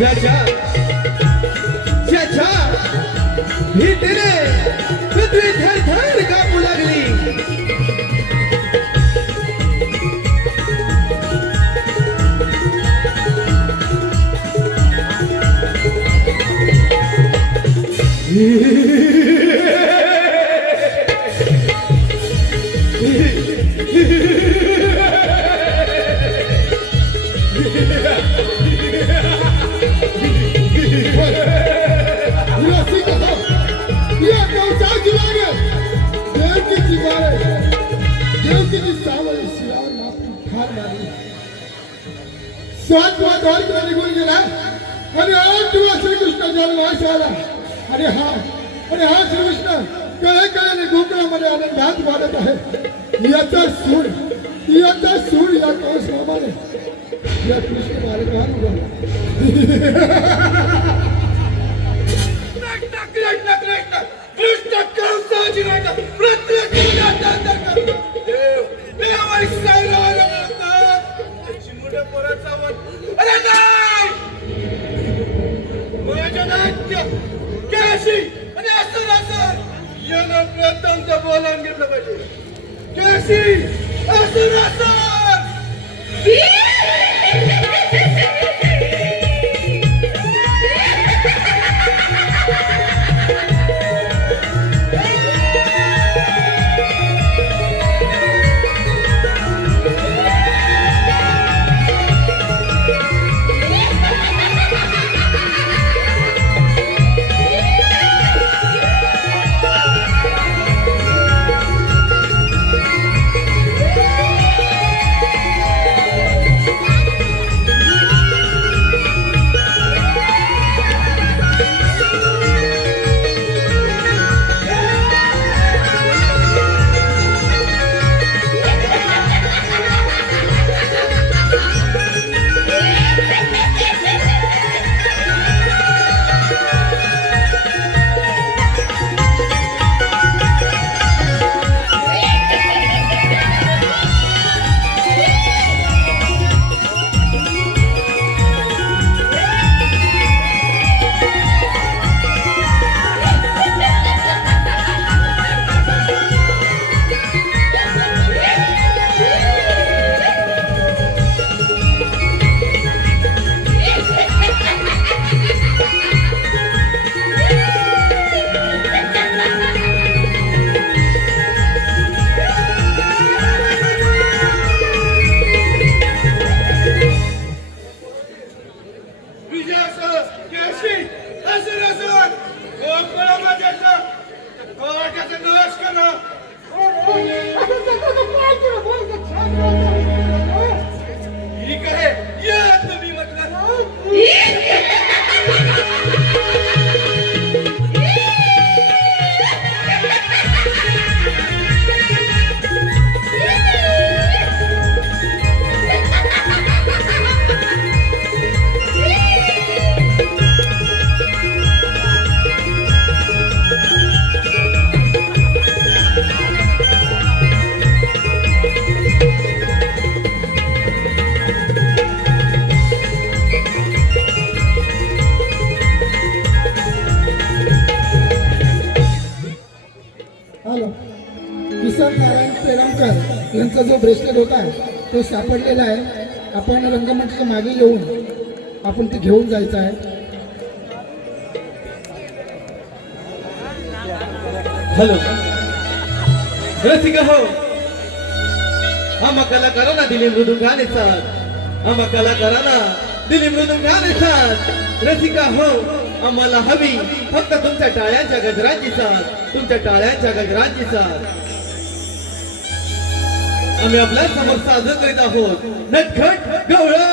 ज्याच्या ज्याच्या भीतीने पृथ्वी थरथर कापू लागली. निघून गेला आणि आज तुला श्रीकृष्ण जन्मास आला. आणि हा श्रीकृष्ण कळे कळेने गोकुळामध्ये आनंदात वाढत आहे. याचा सूर या कौश मामाने या कृष्ण बालकावर उगवला. कृष्ण कंसाची नाटक प्रत्येक देव देवाई साईराज चिमुडे पोराचा वन. अरे नाही माझ्या नाट्य केशी आणि असं यानं प्रथम तर बोलावून घेतलं पाहिजे. केशी असं यांचा जो ब्रेसलेट होता तो सापडलेला आहे. आपण रंगमंचाच्या मागे येऊन आपण ते घेऊन जायचं आहे. हॅलो रसिका हो, आम्हा कलाकारांना दिली मृदुंगाने साथ. आम्हा कलाकारांना दिली मृदुंगाने साथ. रसिका हो, आम्हाला हवी फक्त तुमच्या टाळ्यांच्या गजरांची साथ. तुमच्या टाळ्यांच्या गजरांची साथ. आम्ही आपल्या समोर साजरं करीत आहोत नटखट गवळण.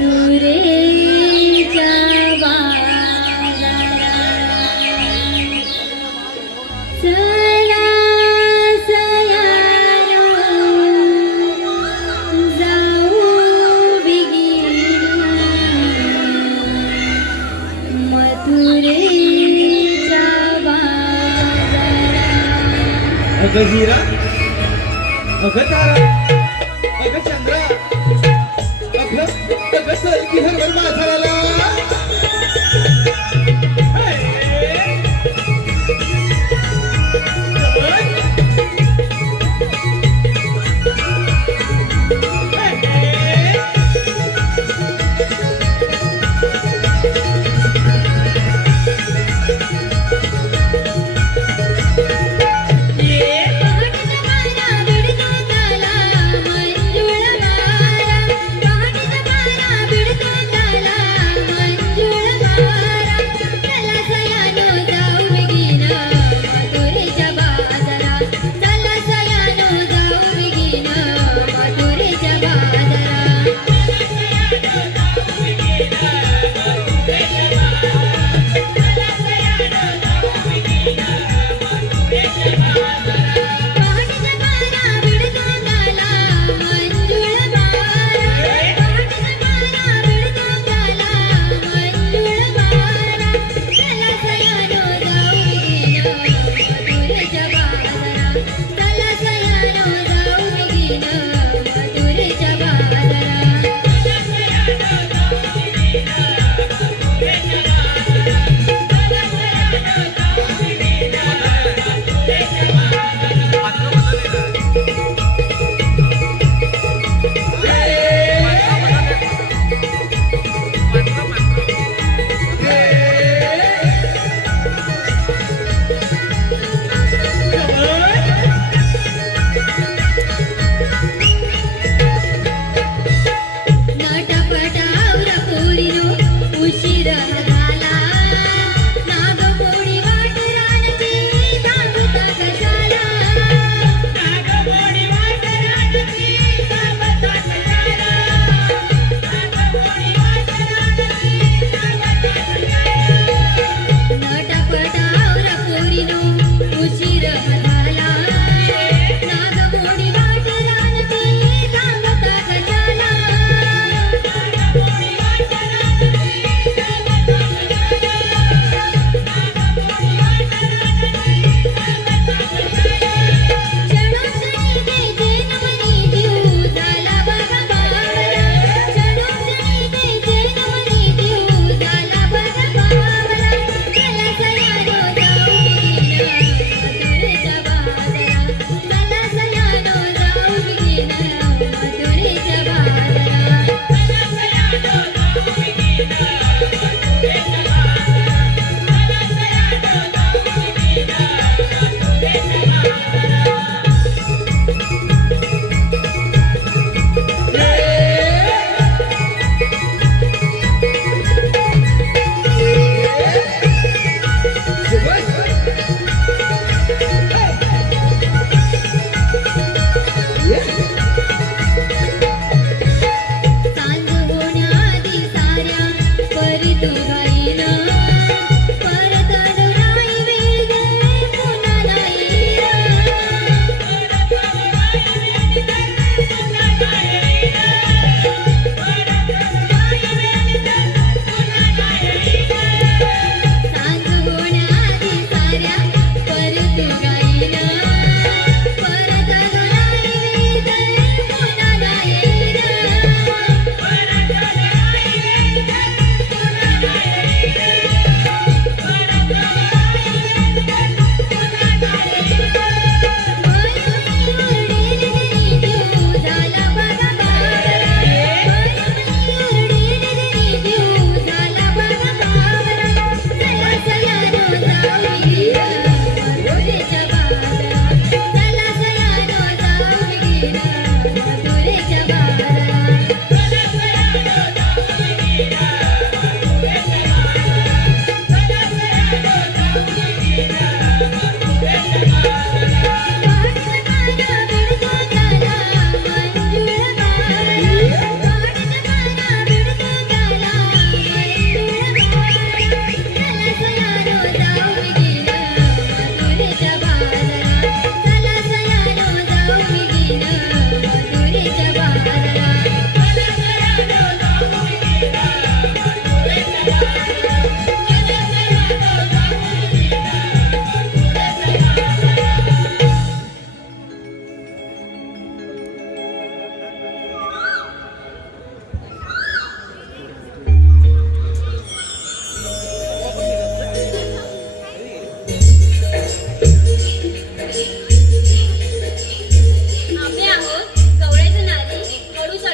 मथुरेच्या बाजारात अगं हिरा, अगं तारा, अगं चंद्रा, अगं चल की हरभर माझाला. मंजुळा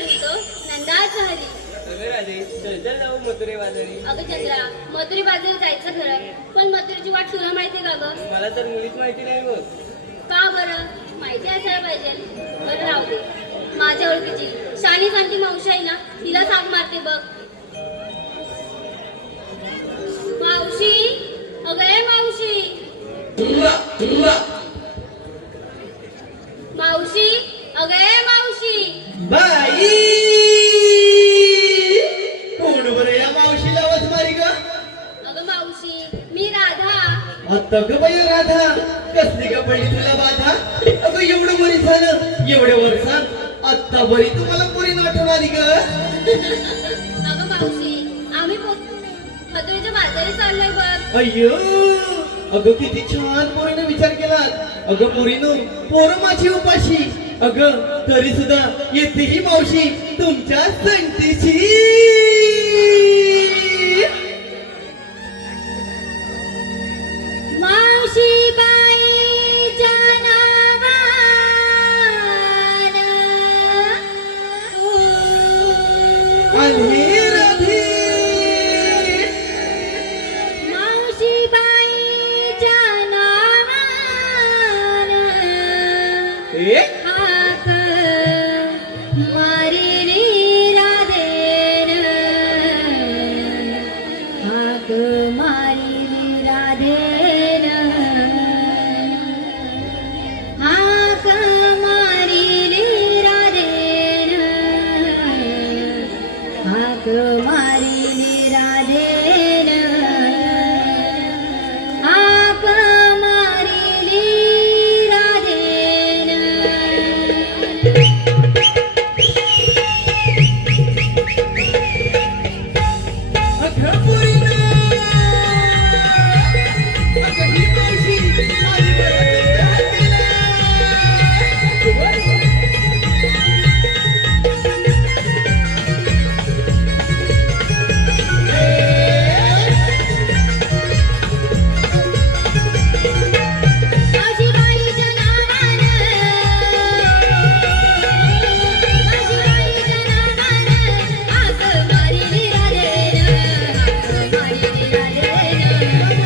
नाही तो नंदाच हली. अगं राधे चल चल जाऊ मथुरे बाजारी. अगं चंद्रा मथुरी बाजारात जायचं खरं पण मथुरेची वाट तुला माहिती का ग? मला तर मुलीच माहिती नाही बघ. का बरं माहिती असायला पाहिजे. बरं राहू दे माझ्या ओळखीची शानी सांगती मावशी आहे ना तिला सांग मारते बघ. मावशी अगं ए मावशी मावशी अगं ए मावशी. बाई कोण बरं या मावशीला आवाज मारी ग? अगं मावशी मी राधा. आता ग बाई राधा कसली का पडली तुला बाधा? अगं एवढं बरी झालं एवढ्या वर्षात आत्ता बरी तुम्हाला पुरी आठवण आली ग? अगं मावशी आम्ही मथुरेच्या बाजारी चाललोय बघ. अय्यो अगं किती छान पोरीनं विचार केलात. अगं पोरीनं पोरं माझी उपाशी. अगं तरी सुद्धा येते ही मावशी तुमच्या संतीची. मावशी बाईच्या नावानं आली राधी मावशी बाईच्या नावानं एक हाक मारिली राधेन. हाक मारिली राधेन. हाक मारिली राधेन. हाक मारिली राधेन. हाक मारिली राधेन. अगं पोरीनं अगं ही मावशी माझी बरोबर हातीला. मावशी बाईच्या नावानं मावशी बाईच्या नावानं हाक मारिली राधेन. हाक मारिली राधेन.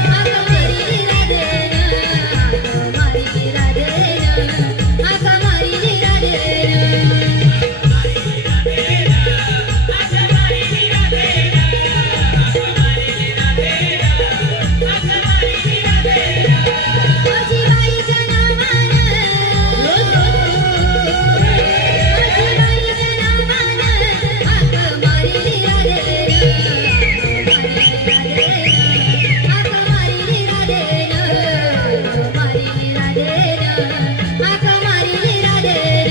हाक मारिली राधेन. हाक मारिली राधेन. हाक मारिली राधेन. मावशी बाईच्या नावानं मावशी बाईच्या नावानं हाक मारिली राधेन. हाक मारिली राधेन. हाक मारिली राधेन. हाक मारिली राधेन.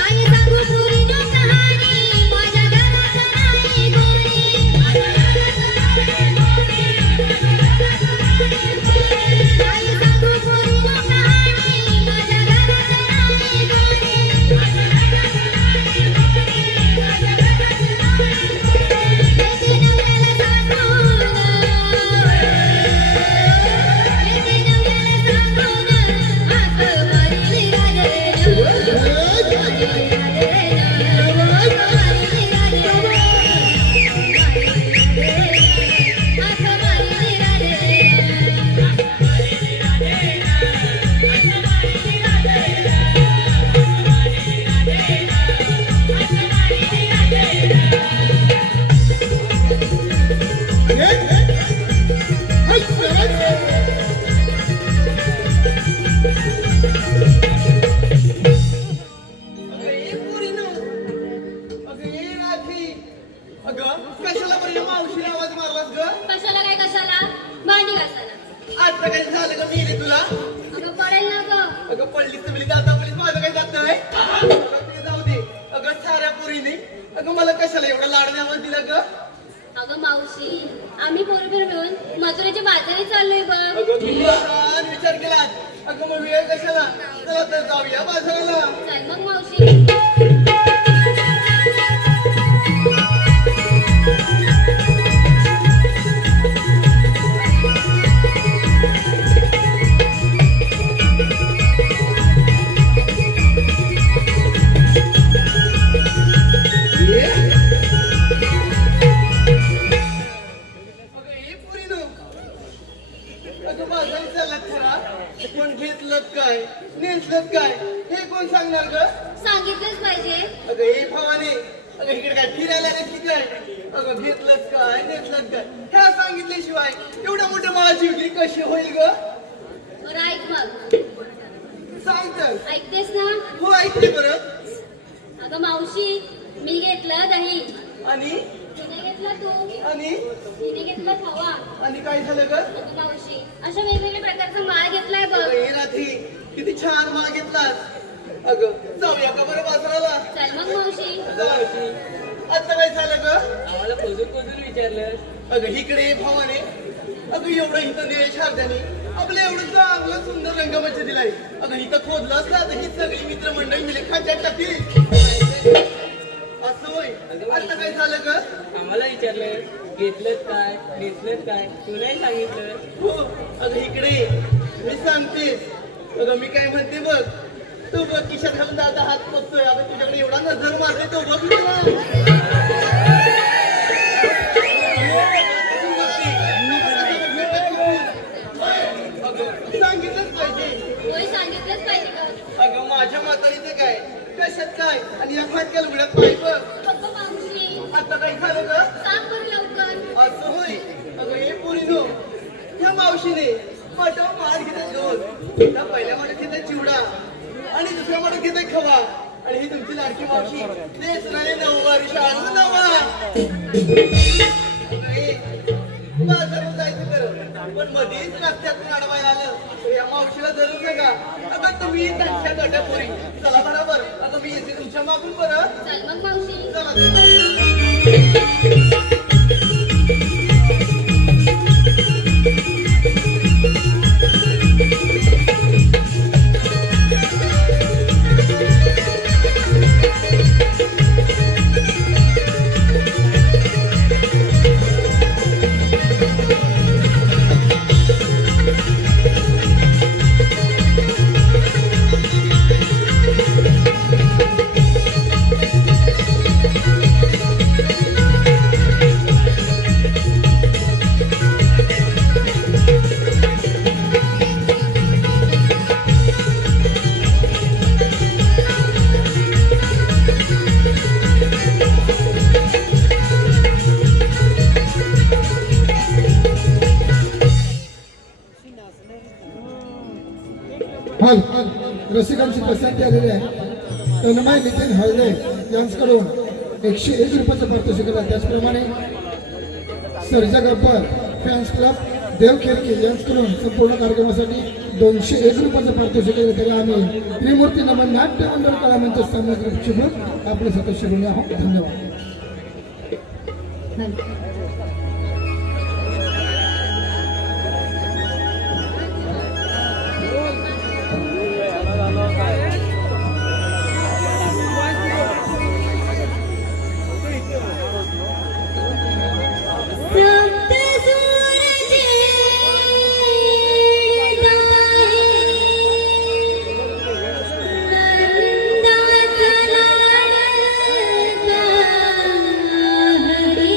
नाही सांगू पुरीनो कहाणी माझ्या घरात नाही कोणी. नाही सांगू पुरीनो कहाणी माझ्या घरात नाही कोणी. येते नवऱ्याला सांगून येते नवऱ्याला सांगून हाक मारिली राधेन. अगं ये पोरीनं अगं ये राधी. अगं कशाला बरं या मावशीला आवाज मारलास ग? कशाला काय कशाला भांडी घासायला. आता काही झालं का मी तुला? अगं पडेल ना ग. अगं पडलीस तुम्ही जाता पोलीस माझं काही जात नाही. ते जाऊ दे. अगं साऱ्या पोरीने अगं मला कशाला अगं मावशी आम्ही बरोबर मिळून मथुरेच्या बाजारी चाललोय बघ. अगं तुम्ही छान विचार केला. अगं मग वेळ कशाला, चला तर जाऊया बाजाराला. चल मग मावशी. ये. अगं ये पोरीनो. अगं बाजारी चाललात खरा, पण घेतलं काय नेसलं काय हे कोण सांगणार ग? सांगितलंच पाहिजे. अगं हे भावाने, अगं इकडे काय फिरायला नाही की काय? अगं घेतलंच काय नेसलंच काय ह्या सांगितल्याशिवाय एवढ्या मोठ्या माळाची विक्री कशी होईल ग? बरं ऐक मग. सांग तर. ऐकतेस ना? हो ऐकते बरं. अगं मावशी मी घेतलं दही, आणि तिने घेतला तूप, आणि तिने घेतला खवा. आणि काय झालं ग? अगं मावशी अशा वेगवेगळ्या प्रकारचा माळ घेतलाय बघ. अगं ये रात्री किती छान माळ घेतलास. अगं जाऊया का बरं बाजाराला? चल मग मावशी. जाऊ. आता काय झालं ग? आम्हाला खोदून खोदून विचारलं. अगं इकडे ये भावाने. अगं एवढं इथं निळेश शारदाने आपलं एवढं चांगलं सुंदर रंगमंच दिलाय. अगं इथं खोदलं असलं तर ही सगळी मित्रमंडळी मिले खात्यात टाकतील. असं होय. आता काय झालं ग? आम्हाला विचारलं घेतलंच काय नेसलंच काय तू नाही सांगितलं. हो. अगं इकडे ये. मी सांगते. अगं मी काय म्हणते बघ. तू बघ खिशात घालून दादा हात बघतोय. अगं तुझ्याकडे एवढा नजर मारते तो बघ तुला. सांगितलंच पाहिजे. होय सांगितलंच पाहिजे का? अगं माझ्या म्हातारीचं काय कशात काय आणि या फाटक्याला उडत पाहिजे बघ. अगं मावशी आता काय झालं ग? सांग बरं लवकर. असं होय. अगं हे पोरीनो, ह्या मावशीने पाठव माळ घेतात दोन. त्या पहिल्या माळ्यात घेतात चिवडा आणि दुसऱ्या माळ्यात घेतात खवा. आणि ही तुमची लाडकी मावशी ते सुनाने नऊवारी शाळा नवा. अगं हे बाजारात जायचं खरं, पण मध्येच रस्त्यातून अडवायला आलं तर या मावशीला जरूर नका. अगं तुम्ही त्यांच्या गड्या पोरी चला बरोबर. अगं मी येते तुमच्या मागून बरं. चल मग मावशी. चला. हाल रसिकांची पसंती आलेली आहे. तन्मय नितीन हळदे यांच्याकडून 101 रुपयाचं पारितोषिक केलं. त्याचप्रमाणे सर्जा गब्बर फॅन्स क्लब देवखेरके यांच्याकडून संपूर्ण कार्यक्रमासाठी 201 रुपयाचं पारितोषिक केलं. तरी आम्ही त्रिमूर्ती नमन नाट्य मंडळ कलामंच सामग्री शिबून आपले स्वतः शिबून आहोत. धन्यवाद. नंदाचा लाडका हरी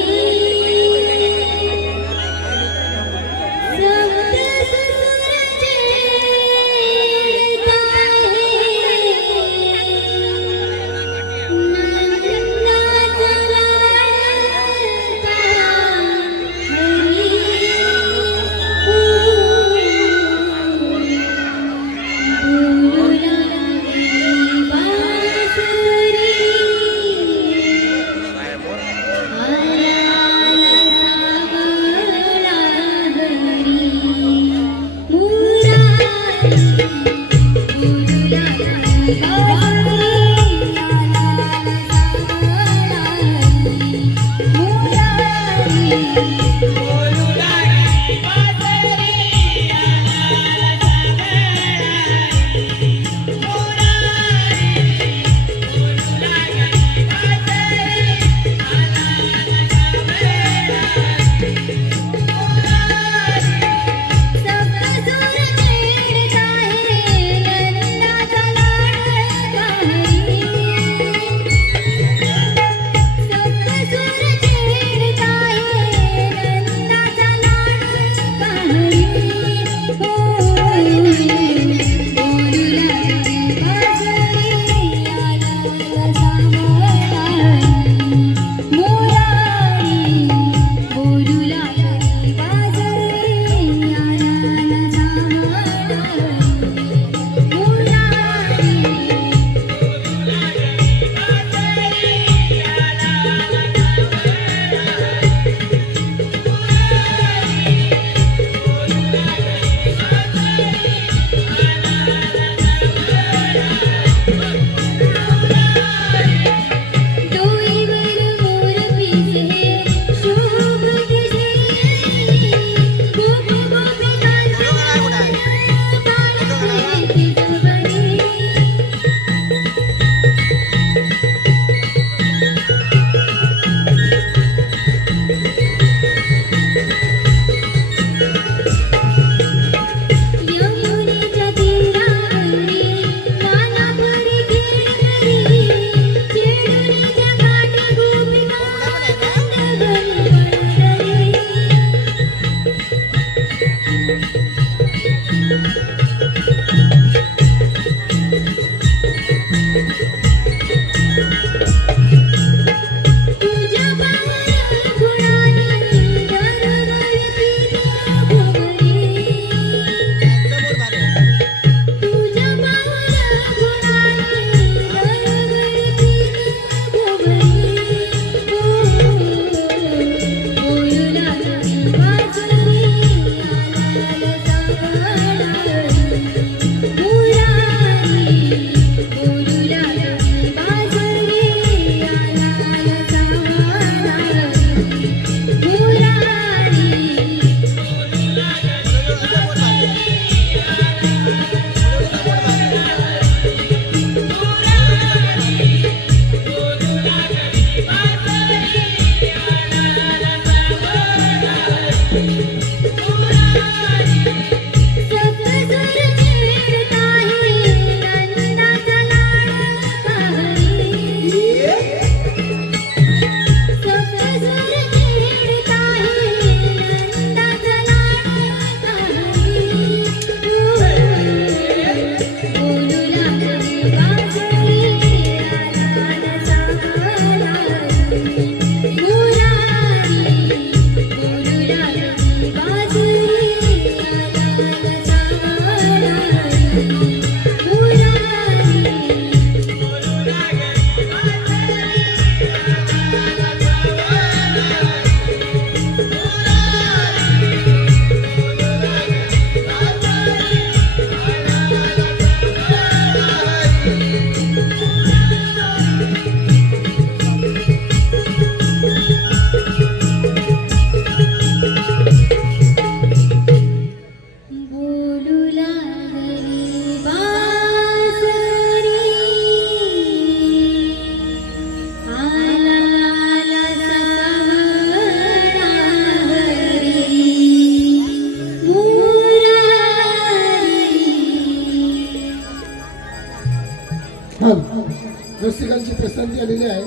रसिकांची पसंती आलेली आहे.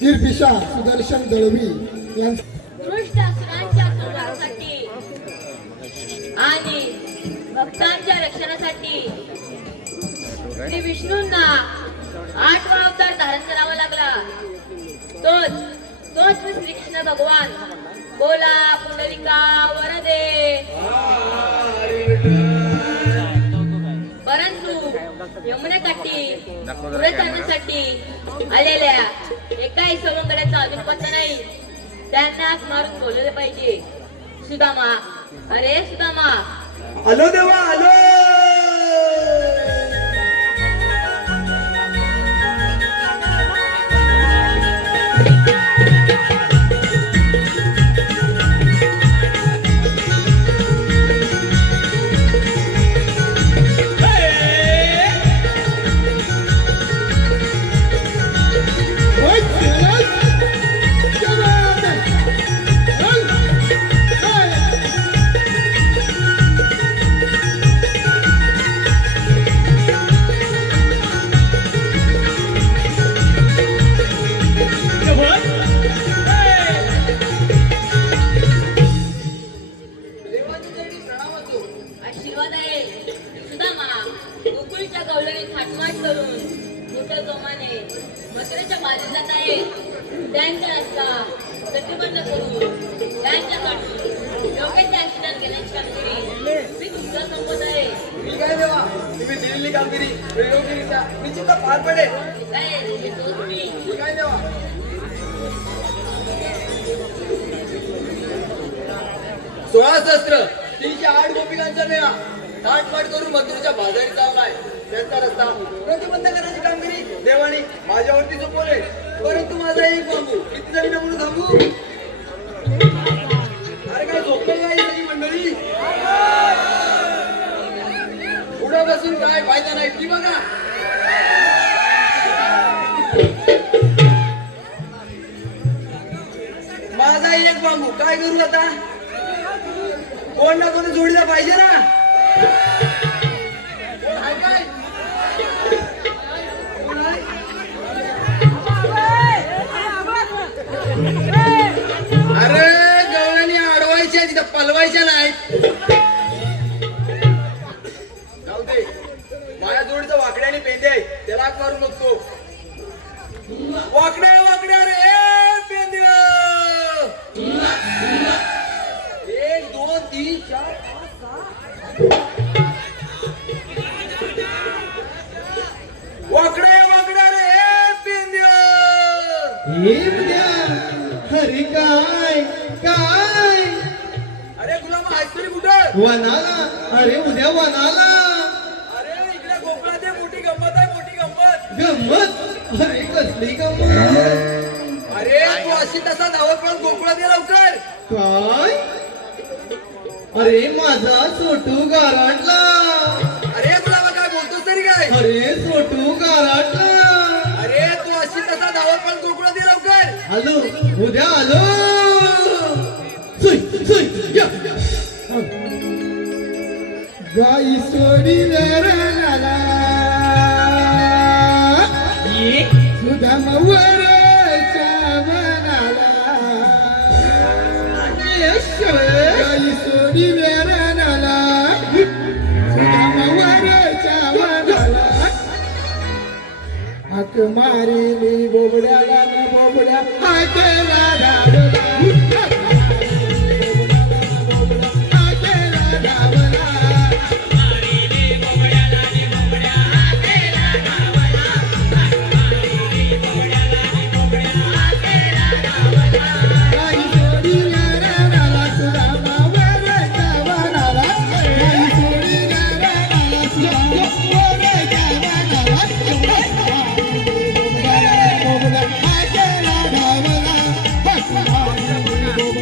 किरपिशा सुदर्शन दळवी यांचा दृष्ट असुरांच्या संहारासाठी आणि भक्तांच्या रक्षणासाठी श्री विष्णूंना 8 अवतार धारण करावा लागला. तोच श्रीकृष्ण भगवान. बोला पुंडलिका वरदे. परंतु यमुनेकाठी पुढे करण्यासाठी आलेल्या एकाही सवंगड्याचा अजून पत्ता नाही. त्यांना हाक मारून बोलले पाहिजे. सुदामा, अरे सुदामा. आलो देवा आलो. आशीर्वाद आहे. सुदामा गोकुळच्या गवळणी थाटमाट करून मोठ्या जोमाने मथुरेच्या बाजूला जात आहे. त्यांच्या रस्ता प्रतिबंध करून त्यांच्याकडून योग्य ते ऍक्सिडेंट घेण्याची कामगिरी मी तुमचं संपत आहे. मी काय देवा तुम्ही दिलेली कामगिरी योग्यरित्या निश्चित पार पडेल. काय हे तोच मी. मी काय देवा 16 सहस्त्र 308 गोपिकांचा मेळा थाटमाट करून मथुरेच्या बाजारी चाललाय. त्यांचा रस्ता प्रतिबंध करण्याची कामगिरी देवानी माझ्यावरती सोपवले. परंतु माझा एक बांबू किती जरी म्हणून थांबू. अरे काय झोपलं नाही सगळी मंडळी. पुढं बसून काय फायदा नाही. ती बघा माझाही एक बांबू. काय करू आता. कोण ना कोणी जोडीला पाहिजे ना. कोण आहे काय. कोण आहे? अरे गवळणी अडवायच्या तिथं पलवायच्या नाही. जाऊ दे. माझ्या जोडीचं वाकड्याने पेंदे आहे. त्याला हाक मारून बघतो. वाकड्या वाकड्या रे पेंदे. 1 2 3 4 5 6 वाकड्या वाकड्या रे पेंदे. अरे काय काय. अरे गुलाम आहेस तरी कुठं. वनाला. अरे उद्या वनाला. अरे इकडे कोकणात आहे. मोठी गंमत आहे. मोठी गंमत. गंमत. अरे कसली गंमत. अरे तू अशी तसा धावत पण गोकुळात ये लवकर. काय. अरे माझा सोटू गारटला. अरे तुला बा काय बोलतोस तरी काय. अरे सोटू गारटला. अरे तू अशी तसा धावत पण गोकुळात ये लवकर. आलो उद्या आलो. सुई सुई या. गाई सोडील्या रानाला सुदामा वरच्या वनाला. गाई सोडील्या रानाला सुदामा वरच्या वनाला. हाक मारिली बोबड्याला न बोबड्या हाकेला धावला. हाकेला धावला. गाई सोडील्या रानाला सुदामा वरच्या वनाला. गाई सोडील्या रानाला सुदामा वरच्या वनाला. बोबड्याला बोबड्या हाकेला धावला. हाक मारिली बोबड्याला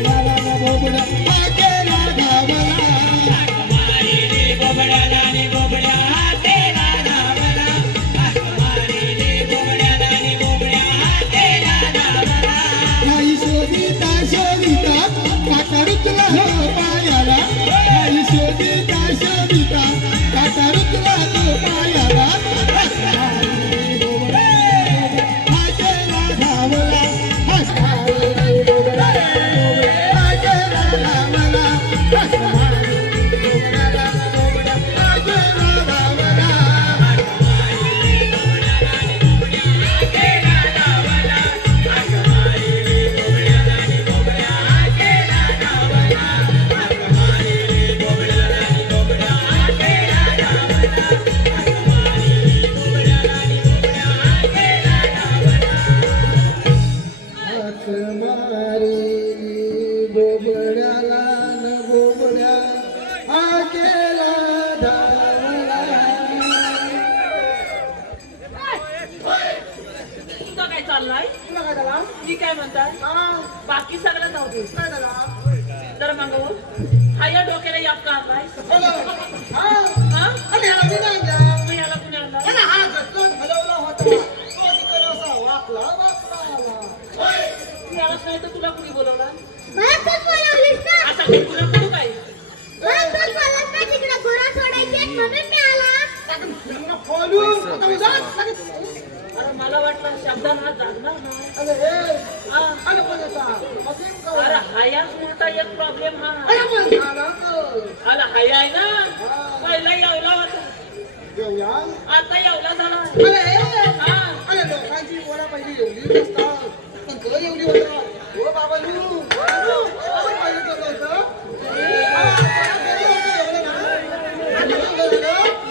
चाललाय तुला काय झाला मी काय म्हणताय बाकी सगळं जाऊ दे काय झाला तर मग हाया डोक्याला याप का आणलाय हा हा आणि ह्याला मी नाही आणला. मग याला कुणी आणला त्याला हा झटकन हलवला होता तो तिकडे असा वाकला आला. तू यालाच नाही तर तुला कुणी बोलवला मला तूच बोलवलीस ना? असा कुणा करू काय मला तूच बोलवलं ना तिकडे गुरं सोडायचे म्हणून मी आला. लागून फिरणं खोलून आता उद्या लागेल. अरे मला वाटलं शब्दान हा जागणार नाही अरे हे हा. अरे पण आता मशीन का अरे हायाच मोठा एक प्रॉब्लेम हा अरे पण झाला तर आला हाय आहे ना पहिला येवला होता देऊया आता येवला झाला अरे हा अरे लोकांची बोला पाहिजे एवढी असतात पण तो एवढी होता हो बाबा लू आपण पाहिजे तर नव्हतं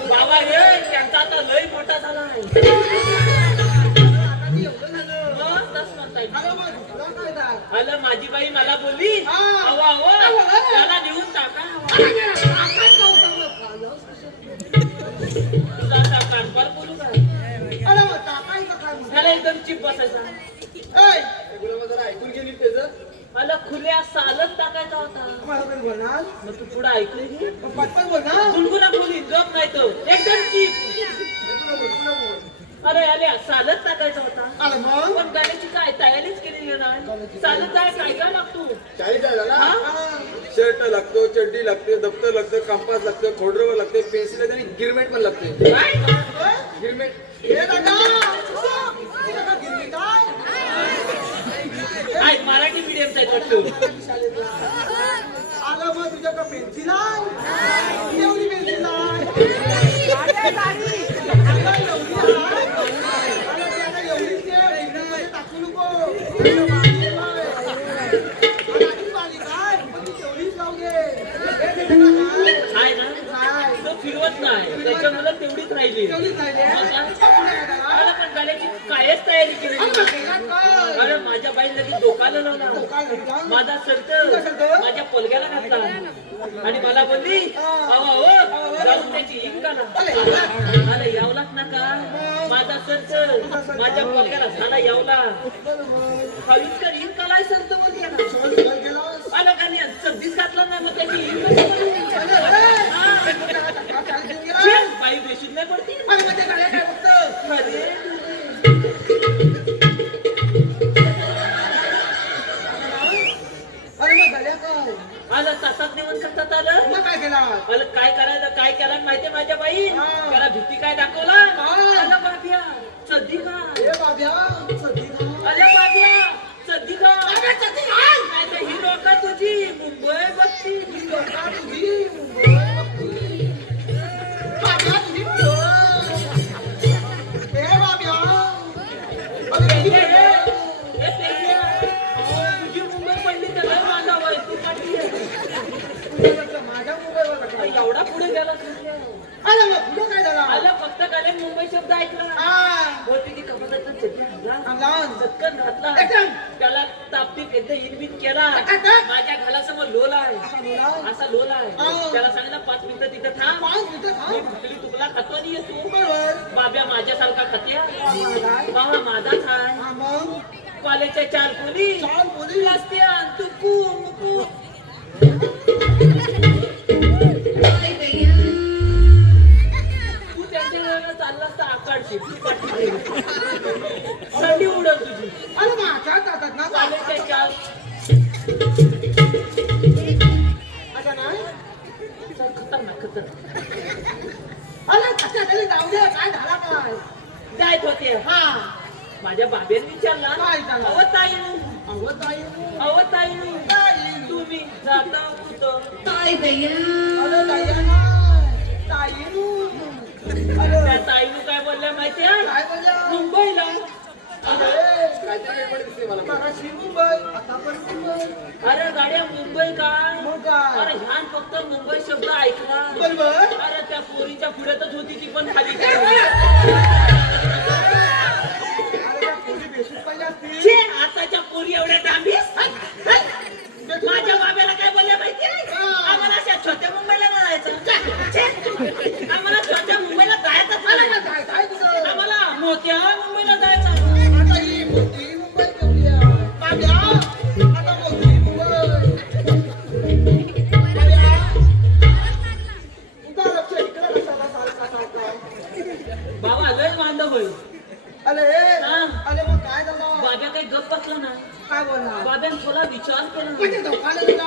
बाबा ये त्यांचा आता लय मोठा झाला आहे मग तस म्हणता येईल. आलं माझी बाई मला बोलली अहो अहो त्याला नेऊन टाका तुला आता कानपार बोलू काय त्याला एकदम चिप बसायचा ऐकून गेली त्याचं आलं खुल्या सालच टाकायचा होता मग तू पुढे ऐकली की गुणगुना बोली गप नाही तो एकदम चिप अरे आल्या सालच टाकायचा होता पण गाण्याची काय तयारीच केलेली नाही चालत जाय काय काय लागतो चाळीस झाला ना हा? शर्ट लागतो चड्डी लागते दप्तर लागतं कंपास लागतं खोडरवर लागते पेन्सिल आणि गिरमेट पण लागते काय गिरमेट काय मराठी मीडियमचा आहे वाटतो आलं मग तुझ्याकडे पेन्सिल आहे एवढी पेन्सिल टाकू नको तेवढीच लावू दे आहे ना तो फिरवत नाही त्याच्यामुळे तेवढीच राहिली मला पण गाण्याची कायच तयारी केली अरे माझ्या बाई लगेच डोकाला लावला माझा सर्ट माझ्या पोलग्याला घातला आणि मला बोलली अहो जाऊन त्याची इंक आला यावलाच नका माझा सर्ट माझ्या पोलग्याला झाला यावला हवीच इंक आलाय संत बोलली आला का नाही सब्दीच घातला नाही मग त्याची इंक बाई बेशुद्ध नाही पडती अरे आलं तासात निवण करतात आलं काय केला आलं काय करायचं काय केलं माहितीये माझ्या बाई त्याला भीती काय दाखवला आलं बाबिया सद्दी का बाब्या आल्या बाबिया सद्दी का नाही तर ही लोका तुझी मुंबई बघती ही लोका तुझी तुझी मुंबई पडली तर लय माझा बाई तू काढली एवढा पुढे गेला आलं फक्त गाले मुंबई शब्द ऐकला होती ती कपाटाचा चटकन घातला त्याला तापटीत एकदा इनबिन केला माझ्या घरासमोर लोला आहे असा लोला आहे त्याला सांगितलं 5 मिनिटं तिथं थांब मी भाकरी तुला खातो आणि येतो बाब्या माझ्यासारखा खात्या बाबा माझाच आहे कॉलेजच्या 4 पोली असते तुकू मुकू तू त्यांच्या वेळेला चालला असता आकाडची थंडी उडल तुझी कॉलेजच्या 4 खतरनाक जायत होते माझ्या बाबेने विचारला अवताईनू तुम्ही जाता कुठं त्या ताईनू काय बोलल्या माहितीये मुंबईला अरे गाड्या मुंबई काय अरे ह्यान फक्त मुंबई शब्द ऐकला अरे त्या पोरीच्या पुढ्यातच होती ती पण खाली आताच्या पोरी एवढ्या डांबीस माझ्या बाब्याला काय बोलल्या माहितीये आम्हाला अशा छोट्या मुंबईला जायचं आम्हाला छोट्या मुंबईला जायचं आम्हाला मोठ्या मुंबईला जायचं मोठी मुंबई केवढी आहे? बाब्या, आता मोठी मुंबई. बाब्या, तुझा लक्ष इकडे कशाला सारखा? बाबा लय वांद होईल. अरे हा. अरे मग काय झालं? बाब्या काही गप बसला ना. काय बोलणार? बाब्यान थोडा विचार केला म्हणजे ना. धोका लागला.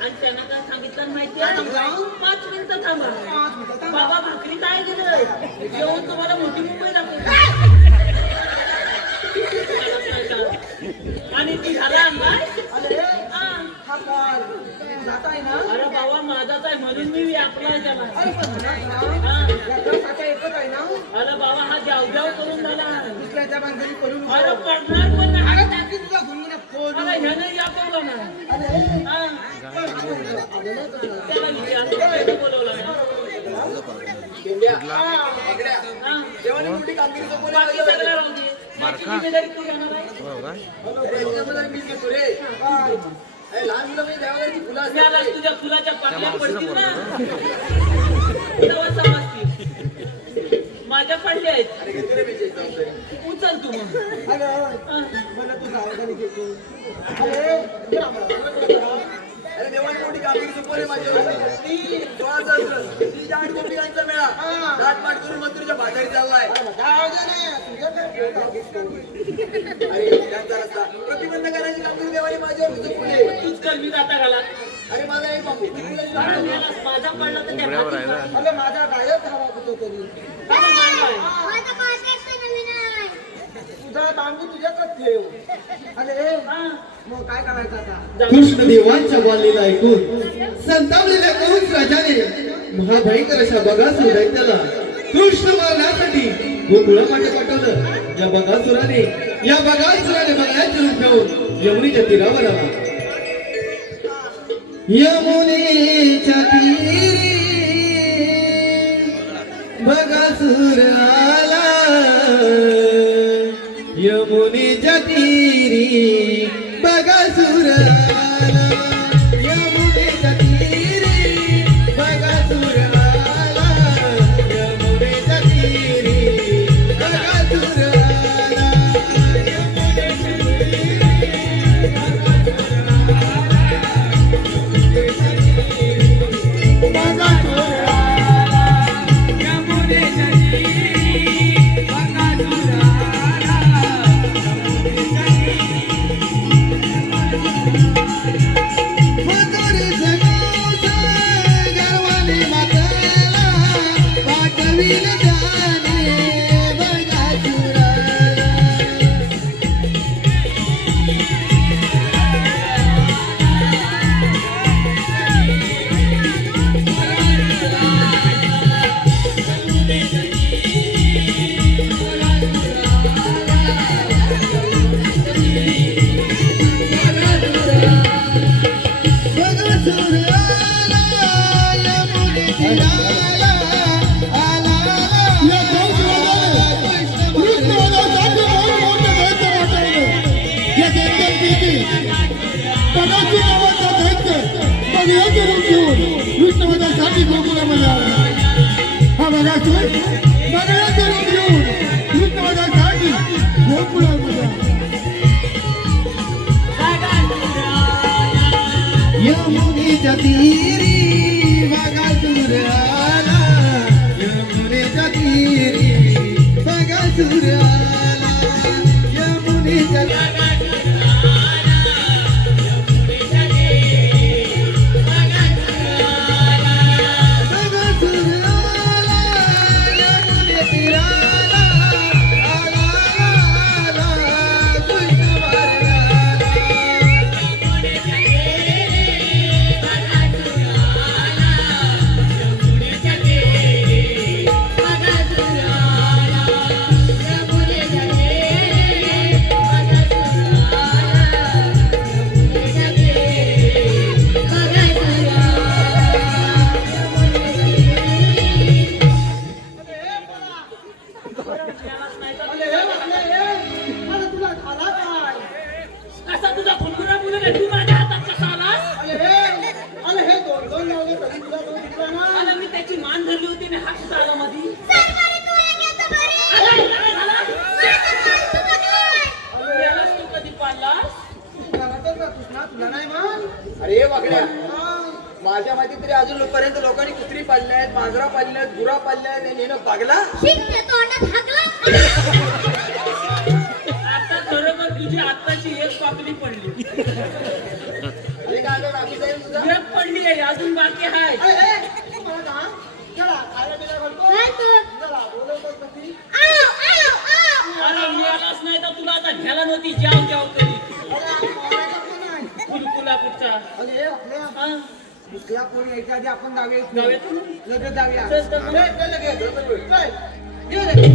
आणि त्यांना काय सांगितलं माहिती काय आहे? सांगितलं? 5 मिनिटं थांबा. 5 मिनिटं थांबा. बाबा भाकरी काय गेलं जेवण तुम्हाला मोठी मुंबई दाखवली. आणि ती झाला अंगाय. अरे हा. हा कॉल जात आहे ना? अरे बाबा माझाच आहे म्हणून मी व्यापलाय त्याला. अरे पण म्हणा ना, याचा साचा एकच आहे ना? अरे बाबा हा द्याव करून झाला. दुसऱ्याच्या बांधणी करू नको. अरे पडणार पण नाही. अरे टाकी तुला गुणगुणे फोन. अरे ह्याने यापवलं ना. अरे हा. पण आपण आलेलो का? त्याला विचार बोलवलं ना. हा. हा. जेवणी मोठी कामगिरी सोपवली बाकी पाहिजे. सगळ्या राहू दे. याची जिम्मेदारी तू घेणार आहे. अरे, याच्यामध्ये मीच घेतो रे. अरे, लहान मुलं म्हणजे देवाघरची फुलं असतात त्याला रे. तुझ्या फुलाच्या पाकल्या पडतील ना. तेव्हा समजतील. माझ्या पडल्या आहेत. अरे, घेतो रे मी जे जबाबदारी. उचल तू मग. अरे, हा. मला तू सावधानी घेतो. अरे देवाने मोठी कामगिरी सोपवली माझ्यावर. 16 सहस्र, 38 गोपिकांचा मेळा लाटमाट करून मंदिराच्या बाजारी चाललाय. अरे त्यांचा रस्ता प्रतिबंध करायची कामगिरी देवाने माझ्यावर सोपवली. तूच कर मी जाता घाला. अरे माझा एक बापू माझा पडला तर त्या हाती पडला. अरे माझा गायक हवा होतो तरी काय मानलाय? माझा कॉन्ट्रॅक्ट नवीन आहे. तुझा बांबू तुझ्याकडे ठेव. अरे हा. मग काय करायचं आता? जाऊ. कृष्णदेवांच्या बालीला ऐकून संतावलेल्या कंस राजाने महाभयंकर अशा बगासूर दैत्याला कृष्ण मारण्यासाठी गोकुळामध्ये पाठवलं. या बगासुराने बगायचे रूप घेऊन यमुनेच्या तीरावर आला. यमुनेच्या तीरी बगासूर आला. यमुनेच्या तीरी बगासूर आला. यमुनेच्या तीरी बगासूर आला. यमुनेच्या तीरी बगासूर आला. मधुर जगाचा गर्वाने माताला पाठविल जाणे बगासुराला. बगासूर आला, यमुने तीराला आला. या कंसराजाने कृष्णवधासाठी म्हणून मोठं दैत्य पाठवलं. या दैत्यापैकी बगासूर नावाचा दैत्य बगळ्याचे रूप घेऊन कृष्णवधासाठी गोकुळामध्ये आला. हा बगासूर बगळ्याचे रूप घेऊन कृष्णवधासाठी गोकुळामध्ये आला. यमुनेच्या तीरी बगासूर आला. यमुनेच्या तीरी बगासूर आला. यमुनेच्या बगासूर आला. यमुने तीराला आला. कृष्ण मार्गाला. अरे तुला झाला काय? कसा तुझा खुंडुरा मुलं रे? तू माझ्या हातात कसा आलास? अरे हे दोन लावले तरी तुला तो दिसला ना. अरे मी त्याची मान धरली होती आणि हा कसा आला मधी? सर, बरं तू हे घेतो बरं. अरे, अरे, झाला? माझा कॉल तू बघलाय. अरे, अरे वाकड्या माझ्या माहिती तरी अजून पर्यंत लोकांनी कुत्री पाळल्या आहेत, मांजरा पाळल्या आहेत, गुरा पाळल्या आहेत आणि येणं पागला. शिंके तोंडात हाकला. आता खरोखर तुझी आत्ताची एक पाकळी पडली. अरे काय आता बाकी जाईल तुझा? एक पडली आहे, अजून बाकी आहे. काय तर? आव, आव, आव. अरे मिळालाच नाही तर तुला आता घ्यायला नव्हती जाव जाव करी. कुलकुला कुठचा हा? कोणी यायच्या आधी आपण जाऊया जाऊयात? लगेच जाऊया. चल, चल, चल. चल, लगेच, चल, चल. ये रे.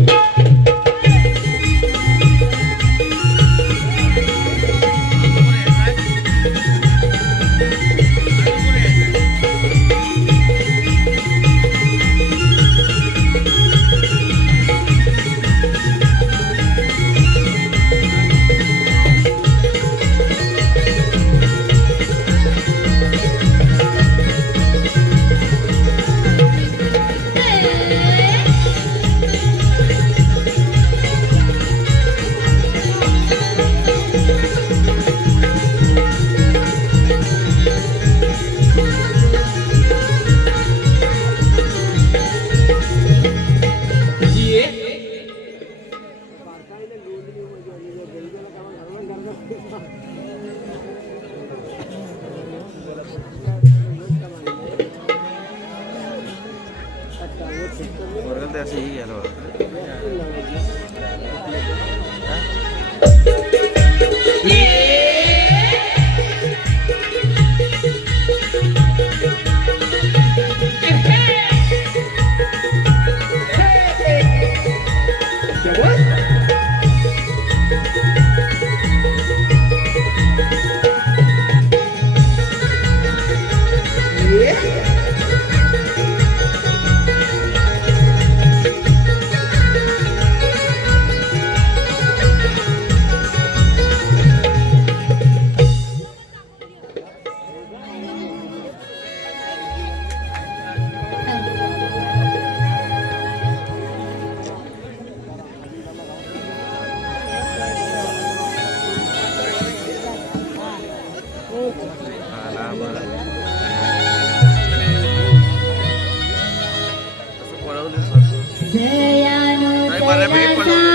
वर्गात असं ही गेलो बऱ्यापैकी पडवलं.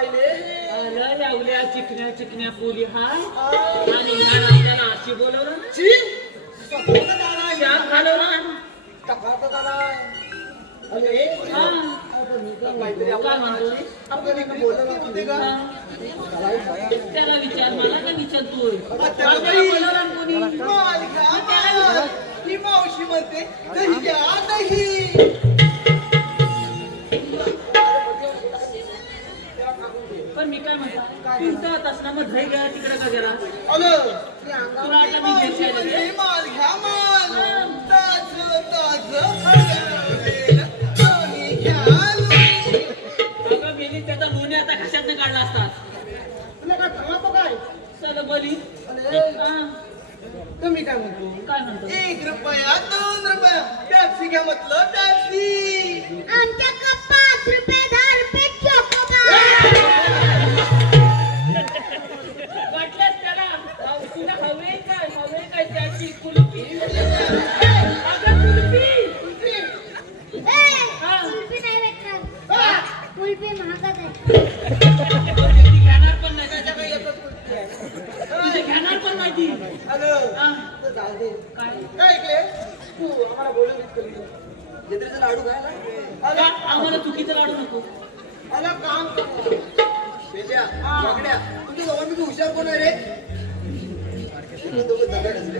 पाहिले अरे लावल्या चिकन्या चिकन्या पोरी हाय आणि ह्या नात्याला अशी बोलवलं ना ची स्वतःचा दारा आहे. शाप घालवलं टकाचा दारा आहे. अरे हा. काहीतरी काय म्हणतो? आपण एक बोलत होते का त्याला विचार मला का विचारतोय त्याला आपल्याला बोलवलं ना कोणी मालिका ही मावशी म्हणते दही घ्या दही. पण मी काय म्हणतो तुमचा तसला मग दही घ्या तिकडे का जरा आलं तुला आता मी मावशी घेतलेलं म्हणते आहे. माल घ्या माल ताज हळद लोणी घ्या लोणी. अगं मेली त्याचा लोणी आता घशातनं काढला असतात तुला काय सांगतो काय चल बोली अरे. हा, तुम्ही काय म्हणतो काय म्हणतो 1 रुपया 2 रुपया टॅक्सी घ्या म्हटलं टॅक्सी. आमच्या कप 5 रुपये 10 रुपये चोकोबार. वाटलंच त्याला तुला हवे काय त्याची कुल्फी अगं कुल्फी हा. कुल्फी नाही भेटणार. कुल्फी महागच आहे. ती घेणार पण नाही त्याच्या काही तुझे घेणार पण नाही ती आलं हा. तर जाऊ दे. काय काय ऐकले तू आम्हाला बोलवलीस कधी जत्रेचा लाडू खायला का? आलं आम्हाला चुकीचं लाडू नको आलं काम कर. पेट्या वाकड्या तुझ्या जवळ तू हुशार कोण आहे रे तुम्ही दोघं दगड असले.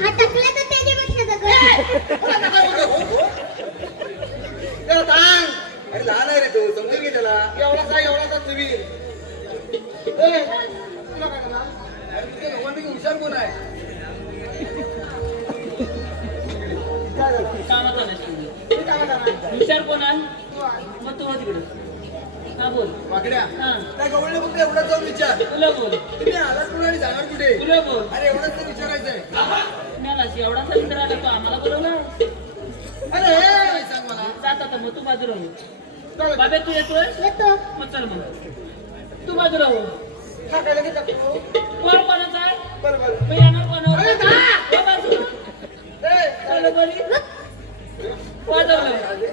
हा टकला तर त्याच्यापेक्षा दगड. त्याला सांग अरे लहान आहे रे तो समजून घे त्याला एवढाचा सिव्हिल. तुला काय करणार अरे तुझ्या जवळ हुशार कोण आहे काय झालं कामाचा नाही मी काय करणार विचार कोण आहे मग तू तिकडे हा बोल वाकड्या हा त्या गवळीला फक्त एवढाच जाऊन विचार तुला बोल तुम्ही आलात कुठे आणि जाणार कुठे तुला बोल अरे एवढंच तर विचारायचंय. मला एवढा समुद्र आला तो आम्हाला बोलवला अरे हे सांग मला जात आता मग तू बाजूला हो चल, बाबे तू येतोय येतो. मग चल मग तू बाजूला हो हा काय लगेच जातो. कोण कोणाचा आहे बरं बरं मी येणार कोणावर अरे जा. हो बाजूला ए, चल बोली वाजवलं अगं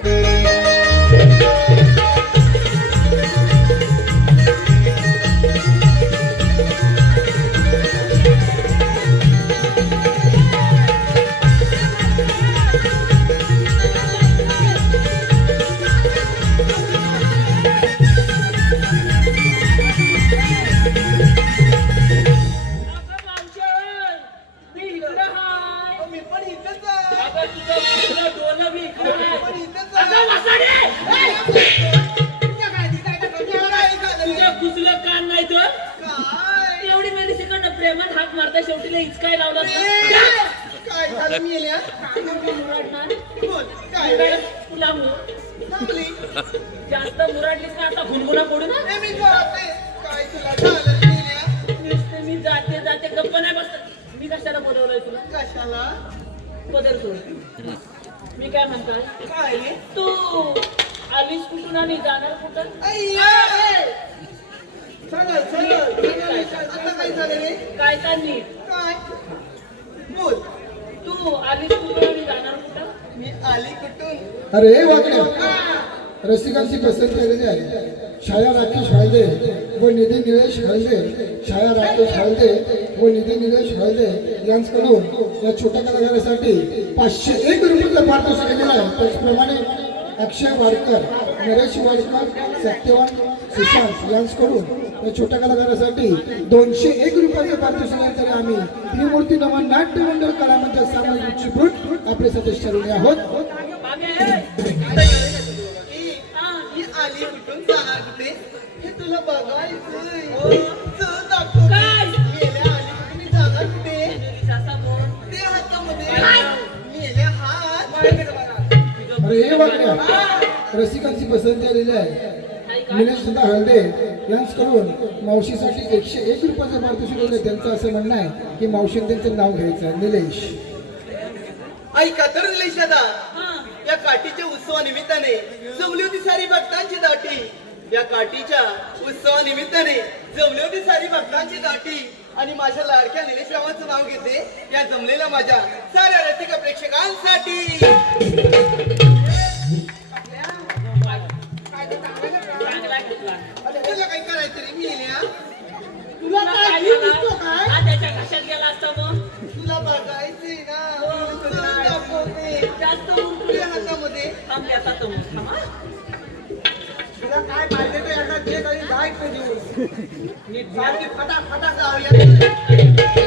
मावशे, मी इकडं हाय. मी पण इथेच आहे. अगं तुझं कुठलं डोलं बी इकडं मी हाय. पण इथेच अगं आहे. वासाडे! तुझ्या काय दिसायचं का? तुला काय झालं रे? तुझं कुचलं कान नाही तर काय? एवढी मेली शिकडनं प्रेमात हात मारता शेवटीला हिचकाय लावला ए, काय झालं मी येल्या? मुराडणार बोल, काय रे? तुला मो थांबली. जास्त मुराडलीस ना आता घुणगुणा फोडू ना ए, मी जाते. काय तुला झालं रे येल्या? नुसते मी जाते गप्प नाही बसत मी कशाला बोलवलंय तुला कशाला? बदल सोड मी काय म्हणताय काय रे? तू आलीस कुठून आणि जाणार कुठं अय्या, ए. चल, चल, चल. आता काय झालं रे? काय चालली काय? बोल. तू आलीस कुठून आणि जाणार कुठं मी आली कुठून? अरे वाकड्या रसिकांची पसंती आलेली आहे. छाया राकेश हळदे व निधी निलेश हळदे, छाया राकेश हळदे व निधी निलेश हळदे यांच्याकडून या छोट्या कलाकारासाठी 501 रुपयाचा पारितोषिक केलेला आहे. त्याचप्रमाणे अक्षय वाडकर, नरेश वाडकर, सत्यवान सुशांत यांच्याकडून या छोट्या कलाकारासाठी 201 रुपयाचे पारितोषिक आहे. आम्ही त्रिमूर्ती नमन नाट्य मंडळ कला मंच सामाजिक चिपळूण आपल्यासाठी ठरवले आहोत. मागे मी आली कुठून जाणार कुठे हे तुला बघायचंय. चल दाखव. काय? मेल्या आली कुठे मी जाणार कुठे सासा बोल ते हातामध्ये काय? मेल्या हात. अरे हे वाकड्या रसिकांची पसंती आलेली आहे. निलेश सुद्धा हळदे यांच्याकडून मावशीसाठी 101 रुपयाचं पारितोषिक दिलं. त्यांचं असं म्हणणं आहे की मावशीने त्यांचं नाव घ्यायचं आहे निलेश. ऐका तर निलेश दादा हा या काठीच्या उत्सवानिमित्ताने जमली होती सारी भक्तांची दाटी. या काठीच्या उत्सवानिमित्ताने जमली होती सारी भक्तांची दाटी आणि माझ्या लाडक्या निलेश रावांचं नाव घेते या जमलेल्या माझ्या साऱ्या रसिक प्रेक्षकांसाठी. चांगला घेतला अरे, तुला काही तुझ्या हातामध्ये थांबले आता तो थांबा. तुला काय पाहिजे ते आता जे काही जायचं देऊन नीट सारखी फटाफटा जाऊया.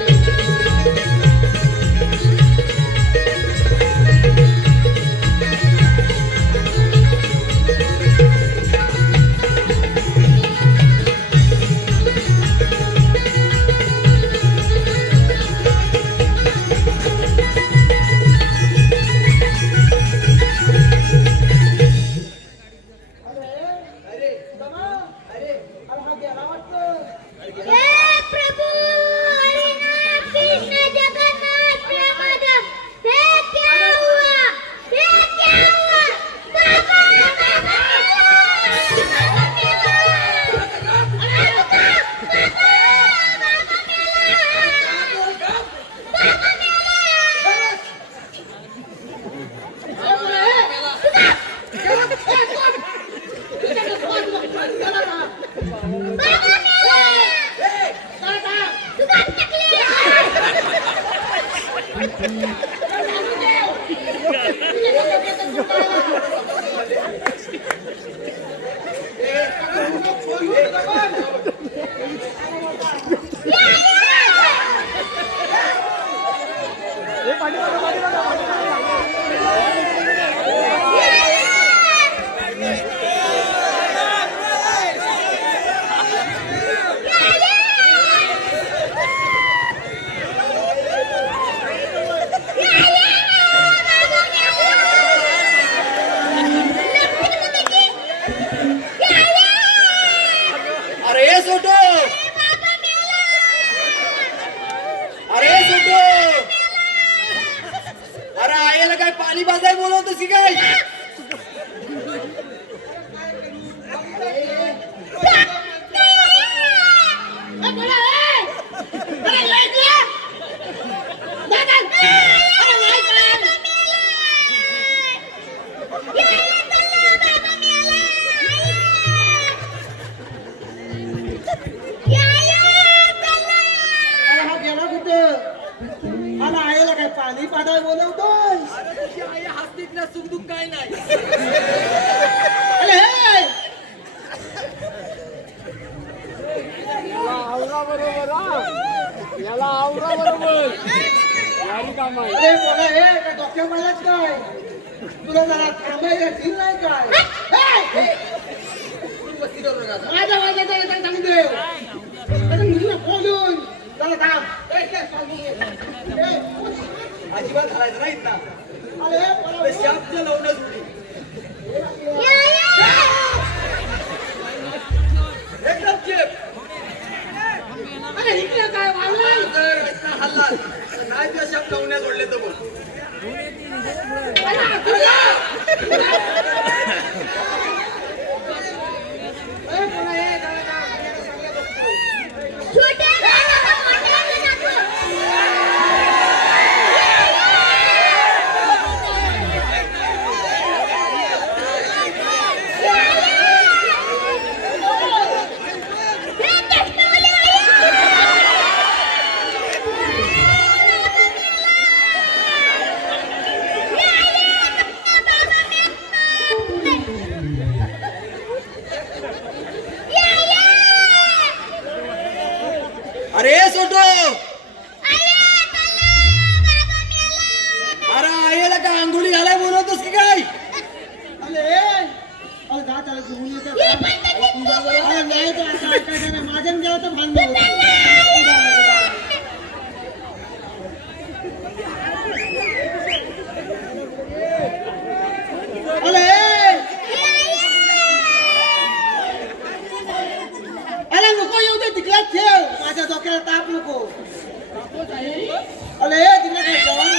हे प्रभु हरिनाथ कृष्ण जगन्नाथ प्रेमानंद हे क्या हुआ बाबा अरे सोटो अरे आईला काय पाणी पाजाय बोलवतोस की काय पाणी पाडाय बोलवतोय. अरे तुझी आई हसतीत ना सुख दुःख काय नाही अरे हे! अरे बोला हे काय डोक्या मारलात काय तुला जरा थांबायला ठीक नाही काय हे! माझ्या वाजायचं सांगून दे अरे मुलीला बोलून जरा थांब अजिबात घालायचं नाहीत ना अरे ते शाब्द लावूनच उडी. एकदम चेप अरे इकडे काय वाजलाय जर इतका हल्ला नाही तुझ्या शब्द लावण्यास ओढले तर बोल छोटे अरे सोटो अरे आईला काय अंघोळी घालाय बोलवतोस की काय अरे जा त्याला घेऊन येतो अरे नाही तर असं ऐकायचं नाही माझ्या गेलं तर भांडण अरे अरे नको येऊ दे तिकडेच ठेव माझ्या डोक्याला ताप नको अरे तिकडे काय जेवण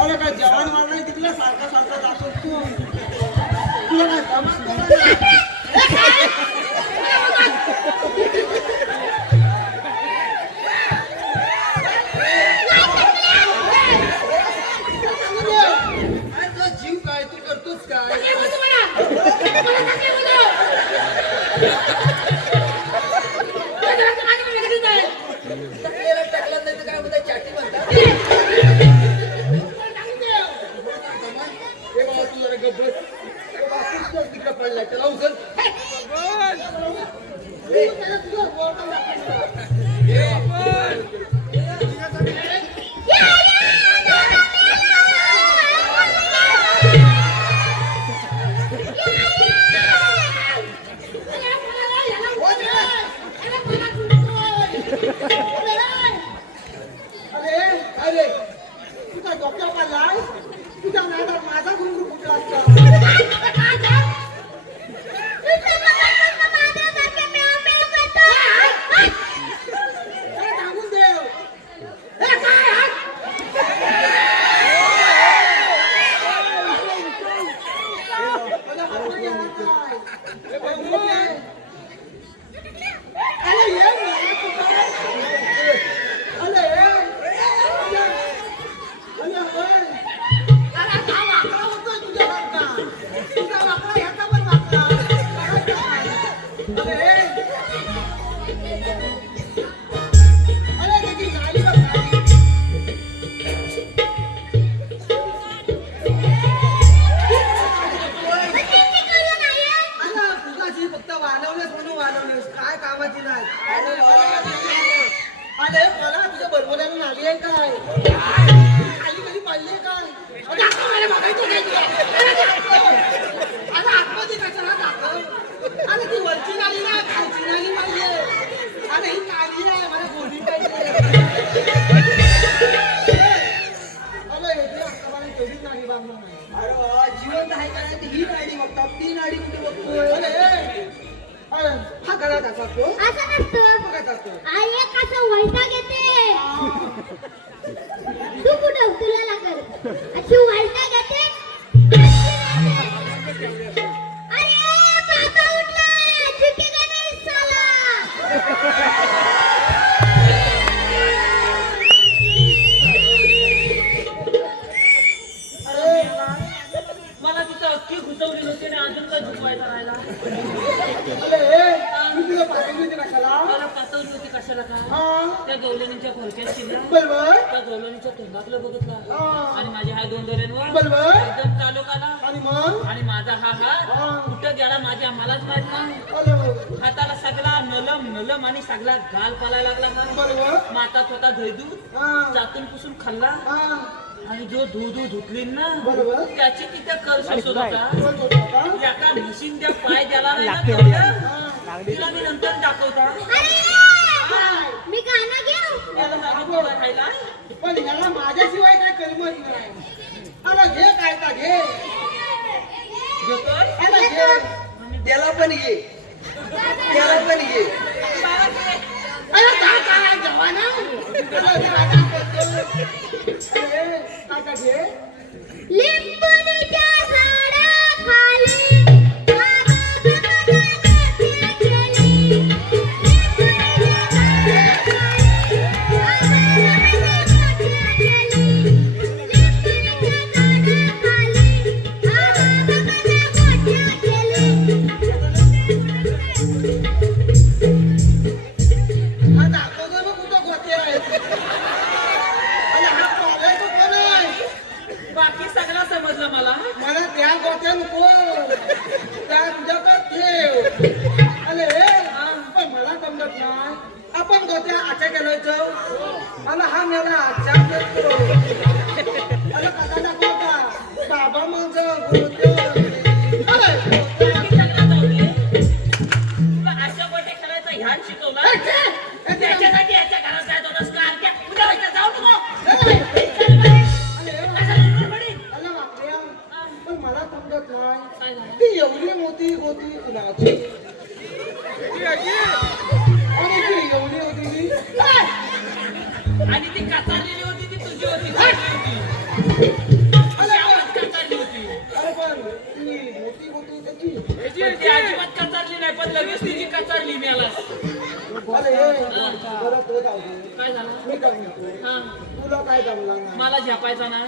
अरे काय जेवण मारणार तिकडे सारखा सारखा जातो तू तुला काय जमत जीव काय तू करतोस काय टाकला नाही तर काय म्हणतात चाटी म्हणतात तू जरा गप्प बस. तो बापूस तिकडे पडलाय त्याला उचल. ए, त्याला तुझं बोलणं लागतं. अरे तुझा डोक्या पाडलाय तुझ्या नादात माझा घुंगरू फुटला असता. अरे सांगून देव. ए, काय हात? मला हात घ्या, काय? ए, बघू दे. अरे ये मला तू काय? अरे ये. अरे होय. अरे हा वाकडा होतोय तुझ्या वाकडा. तुझा वाकडा ह्याचा पण वाकडा. अरे अरे त्याची नाली बघ नाली. अगं तुझाची फक्त वाढवलेस म्हणून वाढवलेस काय कामाची नाही. अरे मला तुझ्या बरोबरीने आली आहे काय खाली कधी पडली आहे काय. अगं, आता मला बघायचं नाही तुला. अगं आतमध्ये कशाला दाखव. अरे ती वरची नाली ना खालची नाली पाहिजे. अरे ही काळी आहे मला गोडी पाहिजे. अरे हे आता मला तेवढीच नाली बांधणार नाही. अरे वा, जिवंत आहे का नाही ही नाडी बघतात ती नाडी कुठे बघतोय. अरे हा गळा कसा तो असं नसतं बघा जातो. आई एक असं वैताग येते तू कुठं तुला लागल अशी वैताग येते. अरे बाबा उठला झुकेगा नहीं साला. मला तिथं अख्खी घुसवली नव्हती आणि अजून काय झुकवायचा राहिला. अरे मी तुला पाठवली होती कशाला. मला पातवली होती कशाला का हा त्या गवलणीच्या खोलक्यात शिरला. बरोबर त्या गवलणीच्या तोंडातलं बघितलं हा. आणि माझ्या ह्या दोन दोऱ्यांवर बरोबर. एकदम चालू आला आणि मग आणि माझा हा हात हा. कुठं गेला माझ्या मलाच माहित नाही. अरे हाताला सगळा नलम नलम आणि सगळा घाल पलायला लागला हा. बरोबर. मातात होता धैदूत हा चातून पुसून खाल्ला हा आणि जो धू धुतली ना बरोबर. त्याची तिथे कर शोधत होता. बोल होता का? एका म्हशीन त्या पाय द्याला नाही ना तोडलं. तिला मी नंतर दाखवता अरे मी गाणं घेऊ. त्याला सांगितलं तुला खायला पण याला माझ्याशिवाय काय करमत नाही. अरे घे काय का घे. घेतोय अरे घे. त्याला पण घे त्याला पण घे. बाबा घे. अरे काय जवाना. अरे काका घे. लिंबुनीच्या झाडाखाली बाबा बघत गेली. लिंबुनीच्या झाडाखाली बाबा बघत गेली. लिंबुनीच्या झाडाखाली बाबा बघत गेली. हा दाखवतो मग कुठं गोटे आहे. अरे हा कॉलेज कोण आहे. बाकी सगळं समजलं मला. मला त्या गोट्या नको त्या तुझ्याकडे ठेव. अरे पण मला समजत नाही आपण गोट्या आच्या केलायचं मला हा मेला आच्या करतो. अरे कसा दाखवता बाबा माझं गोट्या. अरे बाकी सगळं जाऊ दे. तुला अशा गोटे खेळायचा ह्यान शिकवला. त्याच्यासाठी याच्या घरात जायत होतास का? त्या उद्या व्हायचं जाऊ नको. पण मला समजत काय नाही झालं? ती एवढी मोठी होती कुणाची आणि ती एवढी होती ती. आणि ती कचारलेली होती ती तुझी होती कचारली होती. अरे पण ती मोठी होती त्याची. पण ती अजिबात कचारली नाही पण लगेच तिची कचारली मला. अरे बरं तो जाऊ दे. काय झालं मी काय म्हणतो हा तुला काय जमला नाही. मला झेपायचा ना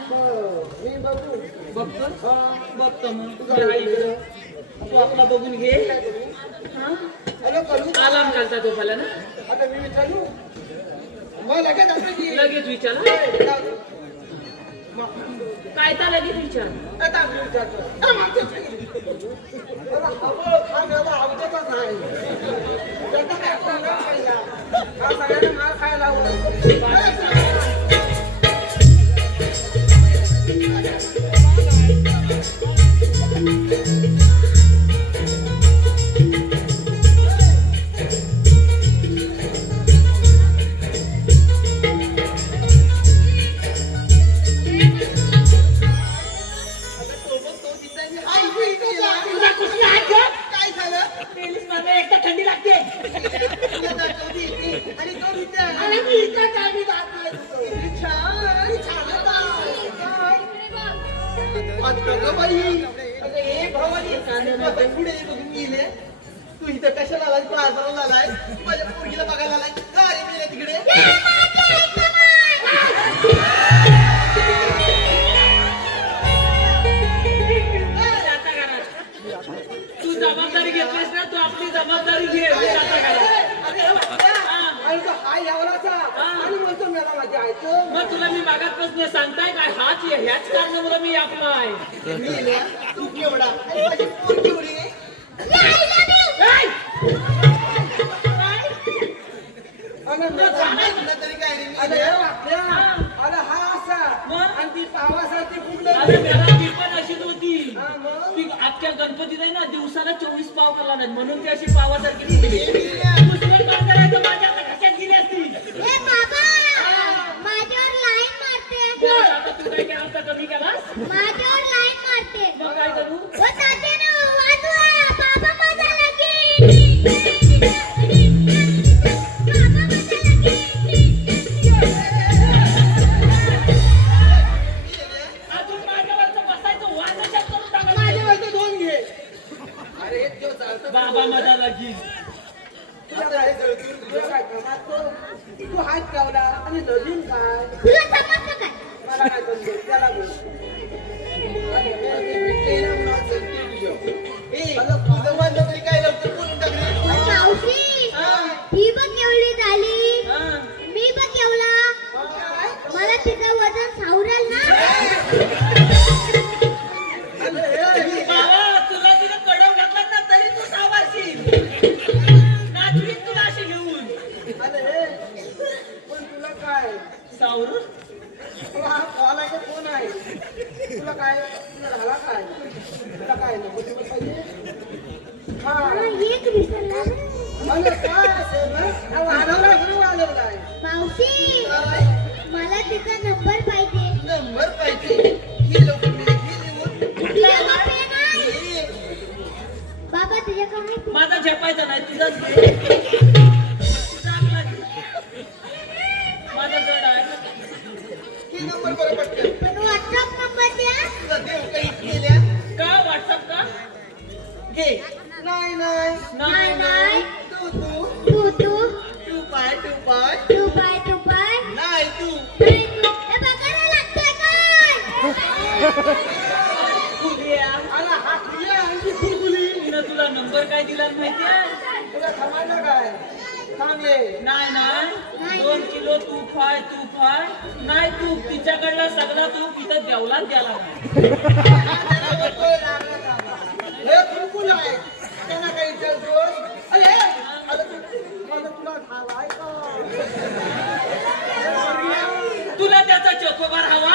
मी बघू बघतो बघतो मग तुझा इकडं तू आपला बघून घे. हा अरे करू आलाम घालता तो मला ना आता मी विचारू मग लगेच आपण लगेच विचारा मग काय तर लगेच विचार आता मी विचारतो अरे मागच्या सगळ्यांना मार खायला काय झालं पेलीस मला एकदा थंडी लागते आणि तो विचार तू इथं कशाला आलाय बाजाराला आलाय माझ्या पोरगीला बघायला आलाय का रे मेल्या तिकडे जाता घरात. तू जबाबदारी घेतलीस ना तू आपली जबाबदारी घे जाता घरात. आणि तो हाय यावलाचा आणि म्हणतो मला माझी ऐकतो मग तुला मी मागातपासून सांगताय काय ह्याच कारणामुळे मी आपलाय मेल्या तू केवढा आणि माझी पोर केवढी आहे तरी काय रे अरे अरे हा असा आणि ती पावासारखी अरे मेरा ती पण अशीच होती मग? ती आजच्या गणपती नाही ना दिवसाला 24 पाव खाल्ला नाही म्हणून ती अशी पावासारखी फुगली. दुसरं काय करायचं माझ्या आता कशात गेली असती ए बाबा माझ्यावर लाईन मारते बरं, आता तू काय केलं होतं कमी केलास माझ्यावर लाईन मारते मग काय करू ओ तात्यानो वाजवा बाबा माझा लगीन बाबा माझा अजून माझ्यावरचं बसायचं वाजायचं करून टाकायचं. माझ्या वरती दोन घे अरे जो चालतं बाबा माझा लगीन तुला काय कमातो तू हात कावला आणि नवीन काय तुला समजलं काय मला काय समजेल त्याला बोल अरे ते भेटलेला मुलाचं ते तुझं. तुझं म्हणलं तरी काय लवकर बोलून टाकले मावशी ही बघ केवढी झाली हा. मी बघ केवढा मला तिचं वजन सावरेल ना बाबा तुला तिने कडव घातला ना तरी तू सावरशील नाचवीत तुला अशी घेऊन अरे पण तुला काय सावरून तुला हा कॉल आहे का फोन आहे तुला काय तुला झाला काय तुला काय नको तुला पाहिजे हा एक विसरला मला काय असेल ना हा वाढवला गुरु वाढवलाय मावशी मला तिचा नंबर पाहिजे नंबर पाहिजे ही लोक तुझ्याकडे नाही. बाबा तुझ्याकडे आहे? माझा झेपायचा नाही तुझाच घे. तुझा आपला घे. माझा जड आहे ही नंबर बरं पटकन पण व्हॉट्सअप नंबर द्या तुला देव काही केल्या का व्हॉट्सअप का घे नाही नाही नाही नाही तू तू तू तू तू पाय तू पाय तू पाय तू पाय नाही तू नाही तू हे बघायला लागतोय काय खुलिया. आला हा खुल्या आणखी खुलखुली तिनं तुला नंबर काय दिला माहितीये तुला समजलं काय चांगले नाही नाही 2 किलो तूप आहे नाही तूप तिच्याकडला सगळा तूप इथं देवलाच द्याला हे खुलखुल आहे त्यांना काही चलतोस अरे अरे मला तुला खावाय का तुला त्याचा चोकोबार हवा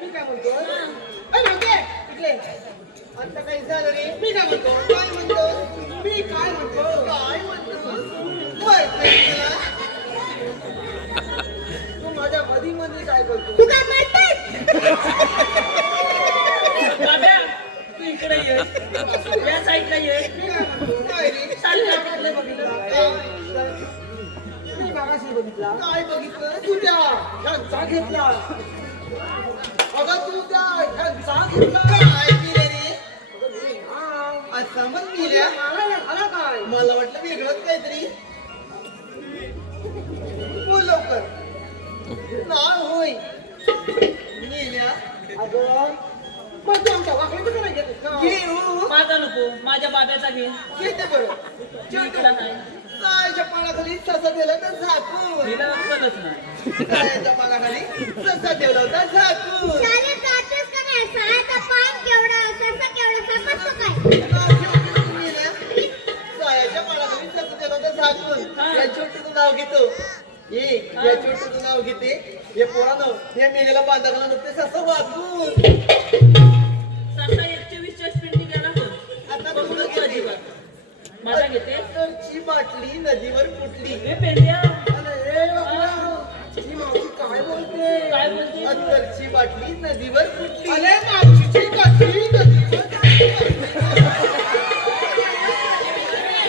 मी काय म्हणतो इकडे आता काही झालं रे मी काय म्हणतो मी काय म्हणतो तू माझ्या मध्ये काय करतो तू काय म्हणतेस बाब्या तू इकडे ये या साईडला ये मी काय म्हणतो काय रे चाल तिकडे बघितलं मी मागाशी बघितला काय बघितलं तू त्या ह्यांचा घेतला अगं तू त्या ह्यांचा घेतला काय केलं रे असा मग केल्या मला काय मला वाटलं वेगळंच काहीतरी बोल लवकर नाही होय मेल्या अगं मग तू आमच्या वाकडीचं नाही घेतलं का? घेऊ माझा नको माझ्या बाब्याचा घे घेते बरं इकडं नाही काय सायाच्या पानाखाली ससा दिला तर झाकून तिला अक्कलच नाही. सायाच्या पानाखाली ससा ठेवला होता झाकून शाळेत जातेस का नाही सायाचा पान केवढा ससा केवढा समजतं काय सायाच्या पानाखाली ससा ठेवला होता झाकून या छोटूचं नाव घेतो या छोटूचं नाव घेते हे पोरानं हे मेलेला बांधायला नुकते ससा वाचून ससा 120 स्पीडने गेला पण आता तुला गेली बघ. मला घेते अत्तरची बाटली नदीवर फुटली हे पेंड्या अरे ही मावशी काय बोलते काय बोलते अत्तरची बाटली नदीवर फुटली अरे मावशीची बाटली नदीवर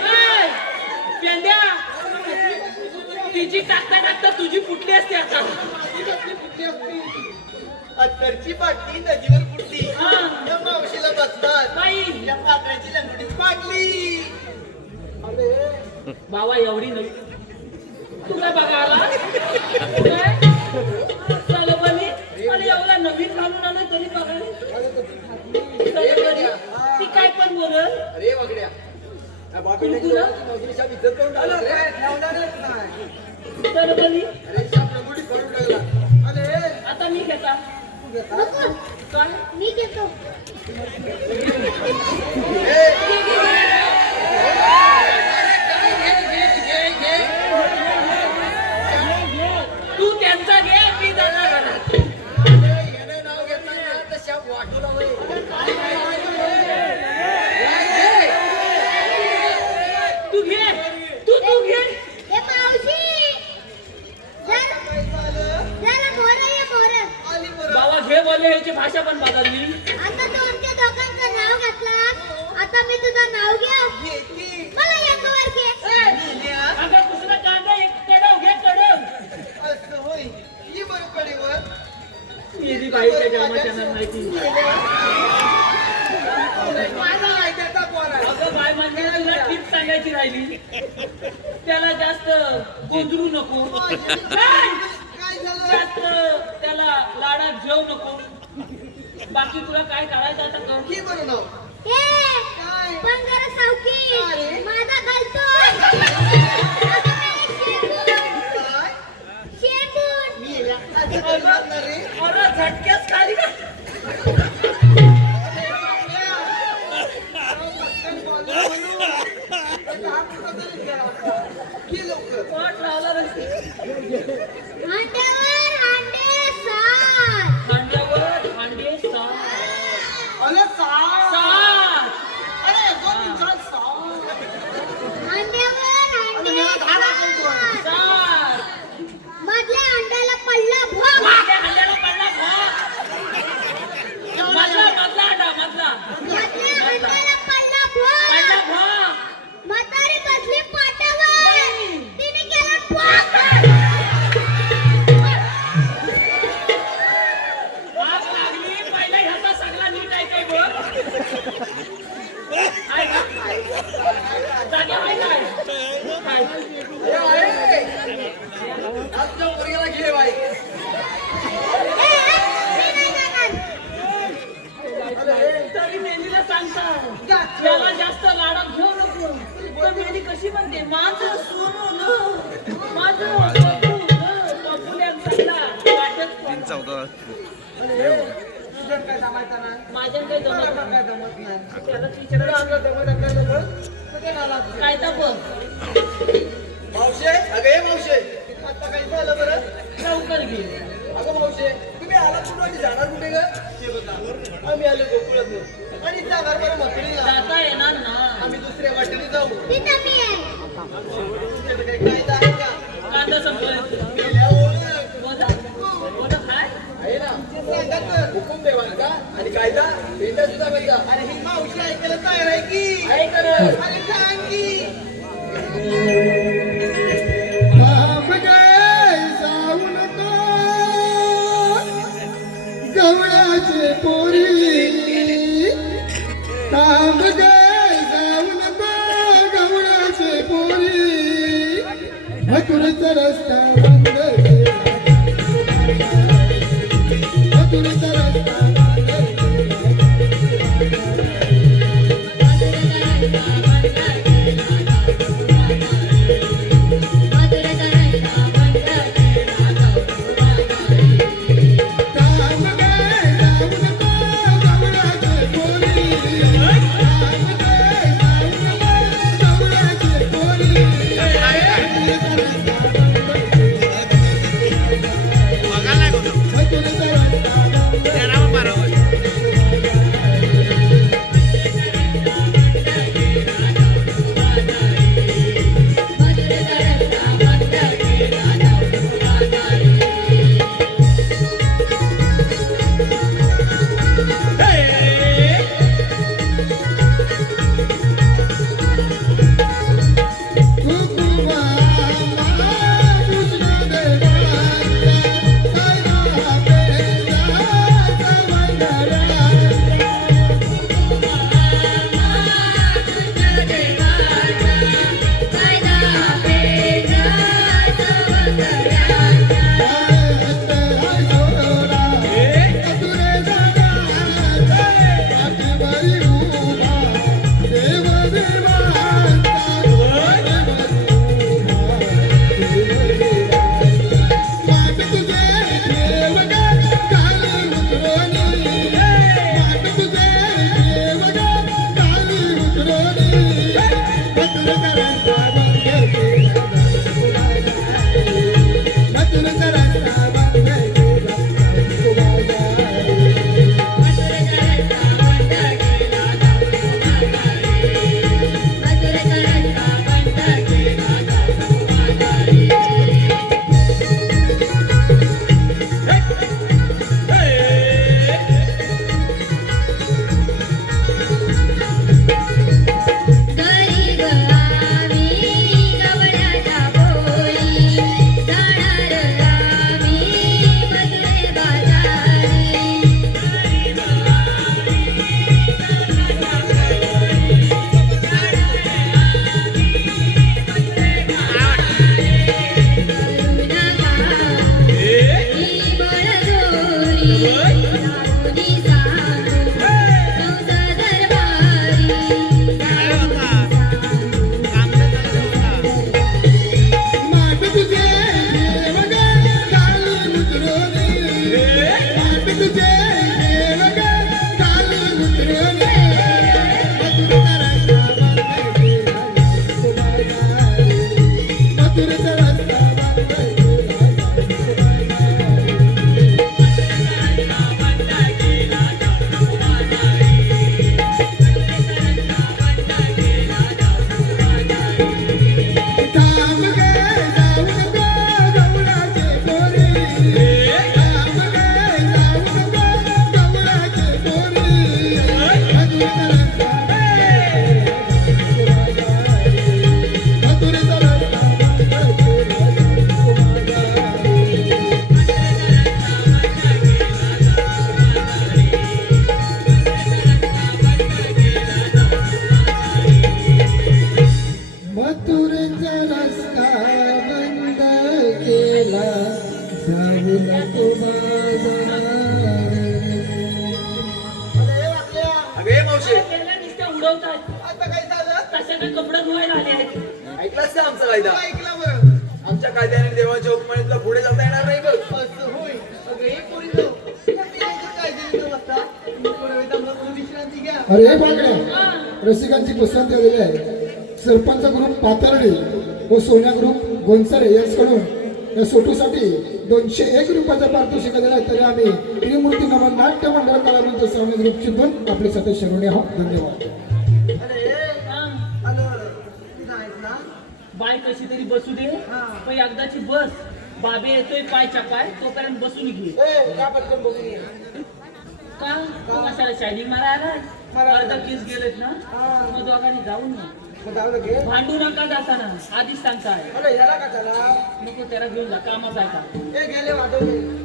हाय! पेंड्या तिची टाकता टाकता तुझी फुटली असते आता अत्तरची बाटली नदीवर फुटली हा. या मावशीला बसतात बाई या पाकळ्याची लंगडी फाटली बाबा एवढी नवी तू काय बघायला सलबली आणि एवढा नवीन घालून आलं तरी बघायला सलबली ती काय पण बोलल अरे वगड्या या बापीने तुला? मावशीने शाप इज्जत करून टाकलं रे. ठेवणारच नाही सलबली अरे शाप लंगडी करून टाकला अरे आता मी घेता नको काय मी घेतो तू त्यांचा घे मी त्यांना घरात याने नाव घेतलं तर शाप वाटू लावले तू घे तू घे ए मावशी जरा मोर ये मोर आली बरं बाबा घे बोलले ह्याची भाषा पण बदलली आता तू आमच्या दोघांचं नाव घातलास आता मी तुझं नाव घ्या येते मला यांच्यावर घे अगं दुसरा कांदा एक कडव घे कडव असं होय ही बरं कडेवर मेरी बाईच्या जन्माच्या माहिती माझा ऐकायचा पोर आहे अगं बाय म्हणजे तुला टिप सांगायची राहिली त्याला जास्त गोंधळू नको काय झालं जास्त त्याला लाडात घेऊ नको बाकी तुला काय करायचं आता कर ही बरं नाव ए पण जरा सावकी माझा घालतो काय शेपूट मी असं करू लागणार रे अरे झटक्याच खाली का की लवकर वाट लावला रस्ते हांड्यावर हांडे सात खांद्यावर खांदे सात अरे सात सात अरे 2 3 4 सात हांड्यावर हांडे मला धारा बोलतोय. सात. सात मधल्या अंड्याला पडला भोग माझ्या खांद्याला पडला भो मधला मधला अंडा मधला मधल्या अंड्याला पडला पडला भोग भो म्हातारी बसली पाटावर तिने केला भोग आग लागली पहिला ह्याचा सगळा नीट आहे काय बघ आहे का जागे आहे काय काय ए, आहे. आजच्या पोरग्याला घे बाई तरी मेलीला सांगता त्याला जास्त लाडात घेऊ नको तर मेली कशी म्हणते माझं सोनू माझं पपुल्या सांगला वाटत 3-14 तुझं काय जमायचं नाही माझ्या काही मला जमत पण काय जमत नाही त्याला टीचर आपलं जमत आपल्याला बघ कुठे नाला काय तर बघ मावशे अगं ये मावशे आता काही झालं बरं लवकर घे अगं मावशे तुम्ही आला कुठं जाणार कुठे ग ते बघा आम्ही आलो गोकुळातून आणि जाणार बरं मथुरीला जाता येणार ना आम्ही दुसऱ्या वाटेने जाऊ तिथं मी आहे तुमच्याकडे काही कायदा आहे का कांदा संपलं गेल्यावर वजा काय आहे ना सांगा तर हुकूम देवाल का आणि कायदा भेटा सुद्धा बाई का अरे ही मावशी ऐकायला तयार आहे की आहे कर अरे सांग की थांब गे जाऊ नको गवळ्याचे पोरी थांब गे जाऊ नको गवळ्याचे पोरी मथुरेचा रस्ता बंद केला. मथुरेचा रस्ता बंद केला. माट तुझे देव ग काली उतरवली माट तुझे देव ग काली उतरवली मथुरेचा रस्ता थांब गे जाऊ नको गौराचे पोरी थांब गे जाऊ नको गौराचे पोरी मथुरेचा रस्ता मथुरेचा रस्ता मथुरेचा रस्ता बंद केला जाऊ नको अगे मावशे त्यांना नुसतं उडवतात. आता काय झालं कशाने कपडे धुवायला आले आहेत. ऐकलास का आमचा कायदा ऐकला बरं आमच्या कायद्याने देवाच्या हुकमाने तुला पुढे जाता येणार नाही बघ असं होय अगं हे पोरीनो काय दिली वाजता थोड्या वेळ थांबा विश्रांती घ्या अरे हे बागड्या रसिकांची पसंती आलेली आहे सरपंच ग्रुप पाथर्डी व सोन्या ग्रुप गोंसारे यांच्याकडून या सोटूसाठी 201 रुपयाचा पारितोषिक दिला आहे. तरी आम्ही त्रिमूर्ती नमन नाट्य मंडळ कलावंत स्वामी ग्रुपची पण आपले सदस्य ऋणी आहोत. धन्यवाद. हा. बाय कशी तरी बसू दे पण एकदाची बस बाबे येतोय पाय चपाय तोपर्यंत बसून घे का तू कशाला शायनिंग मारायला अर्धा केस गेलेत ना मग दोघांनी जाऊन ना भांडू नका जाताना आधीच सांगताय नको त्याला घेऊन जा कामाच आहे का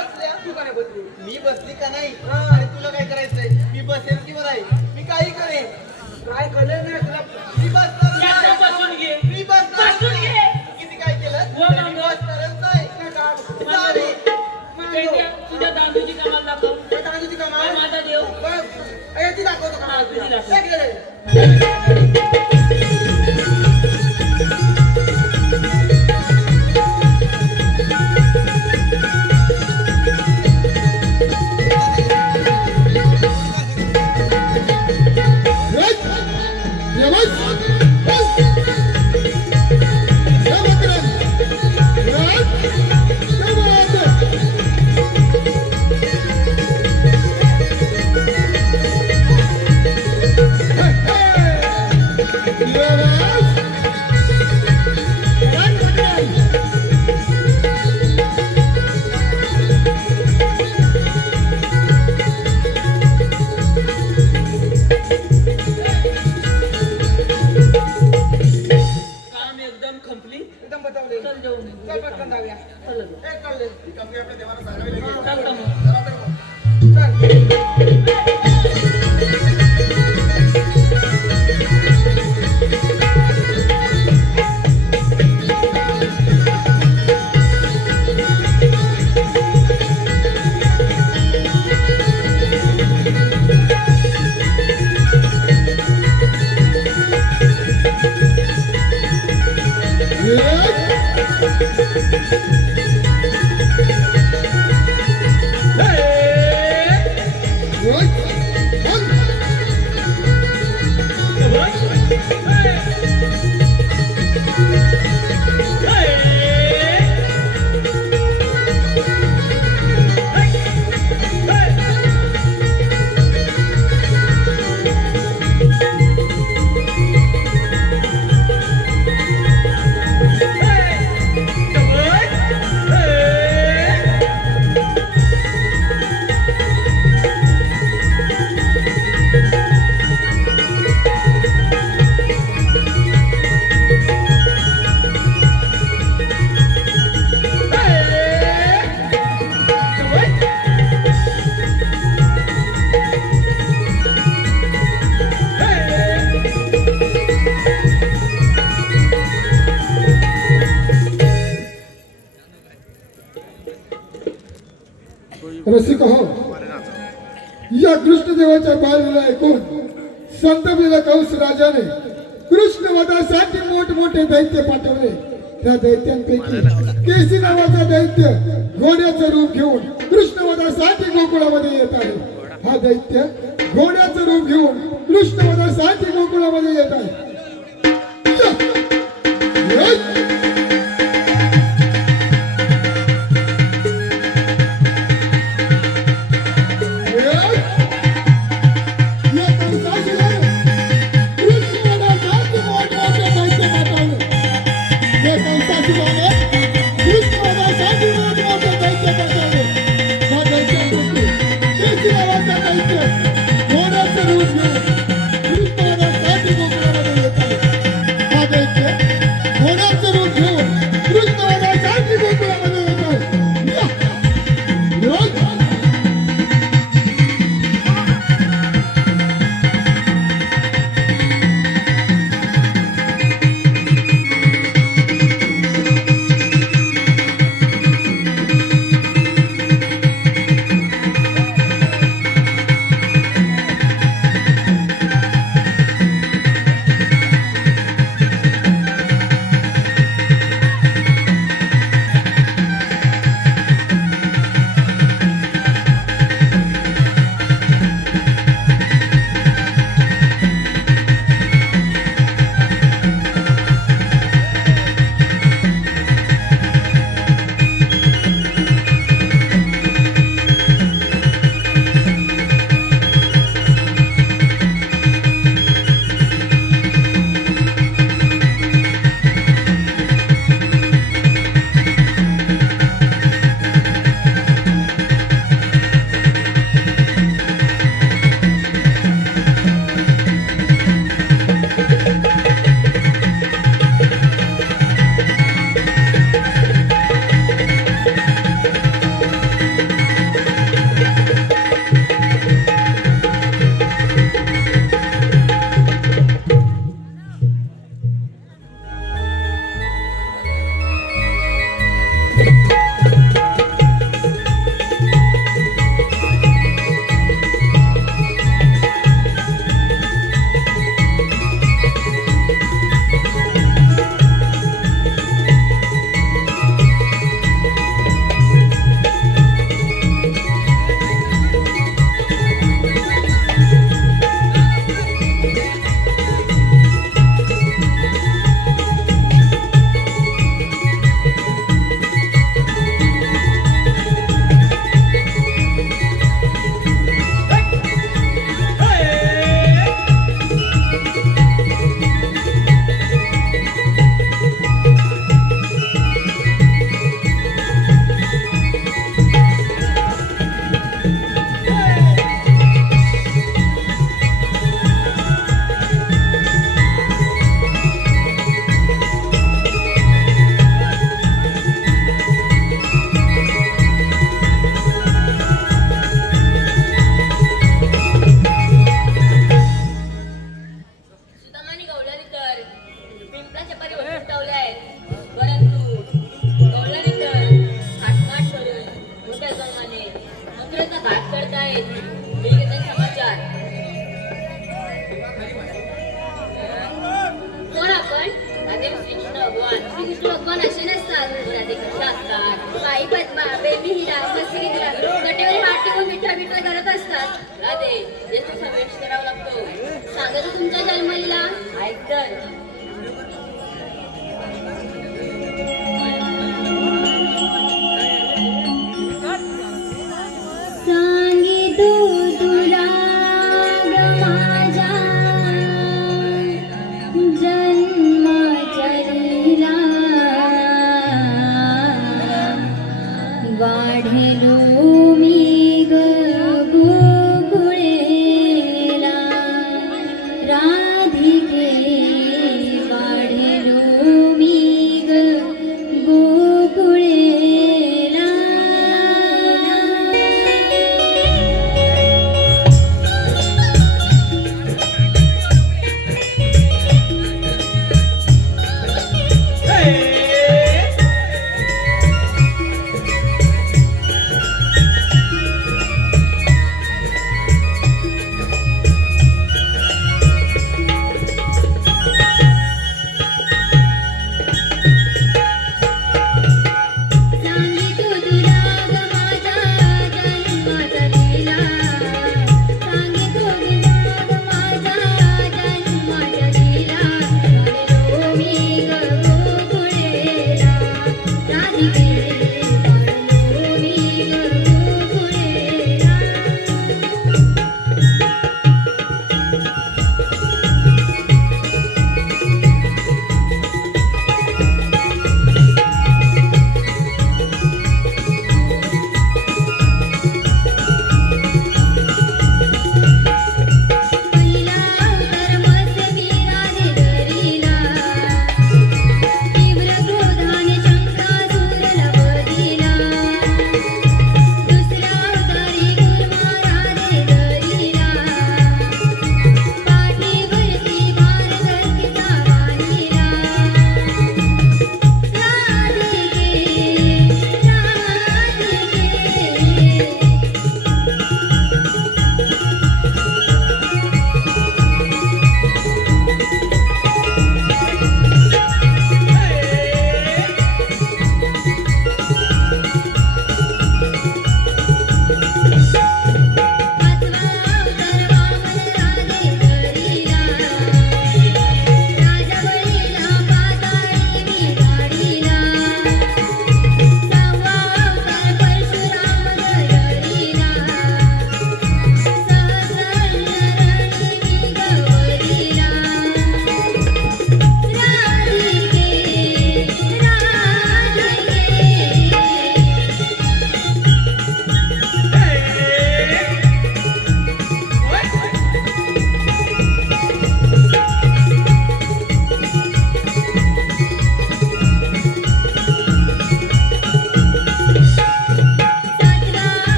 मी बसली का नाही आणि तुला काय करायचंय मी बसेल किंवा नाही मी काही करेन काय करेन नाही तुला मी बसणार जास्त नाही. बसून घे मी बसणार बसून नाही. घे. किती काय केलं हो ना, मी हो. बसणारच नाही Sorry. तुझ्या दादूची कमाल दाखव दादूची कमाल? काय माझा देव याची दाखवतो का हा, तुझी दाखव. एक जण. Hey! या कृष्णदेवाच्या बाळीला ऐकून संतपलेल्या कंस राजाने कृष्ण वधासाठी मोठमोठे दैत्य पाठवले. त्या दैत्यांपैकी केसी नावाचा दैत्य घोड्याचं रूप घेऊन कृष्ण वधासाठी गोकुळामध्ये येत आहे. हा दैत्य घोड्याचं रूप घेऊन कृष्ण वधासाठी गोकुळामध्ये येत आहे.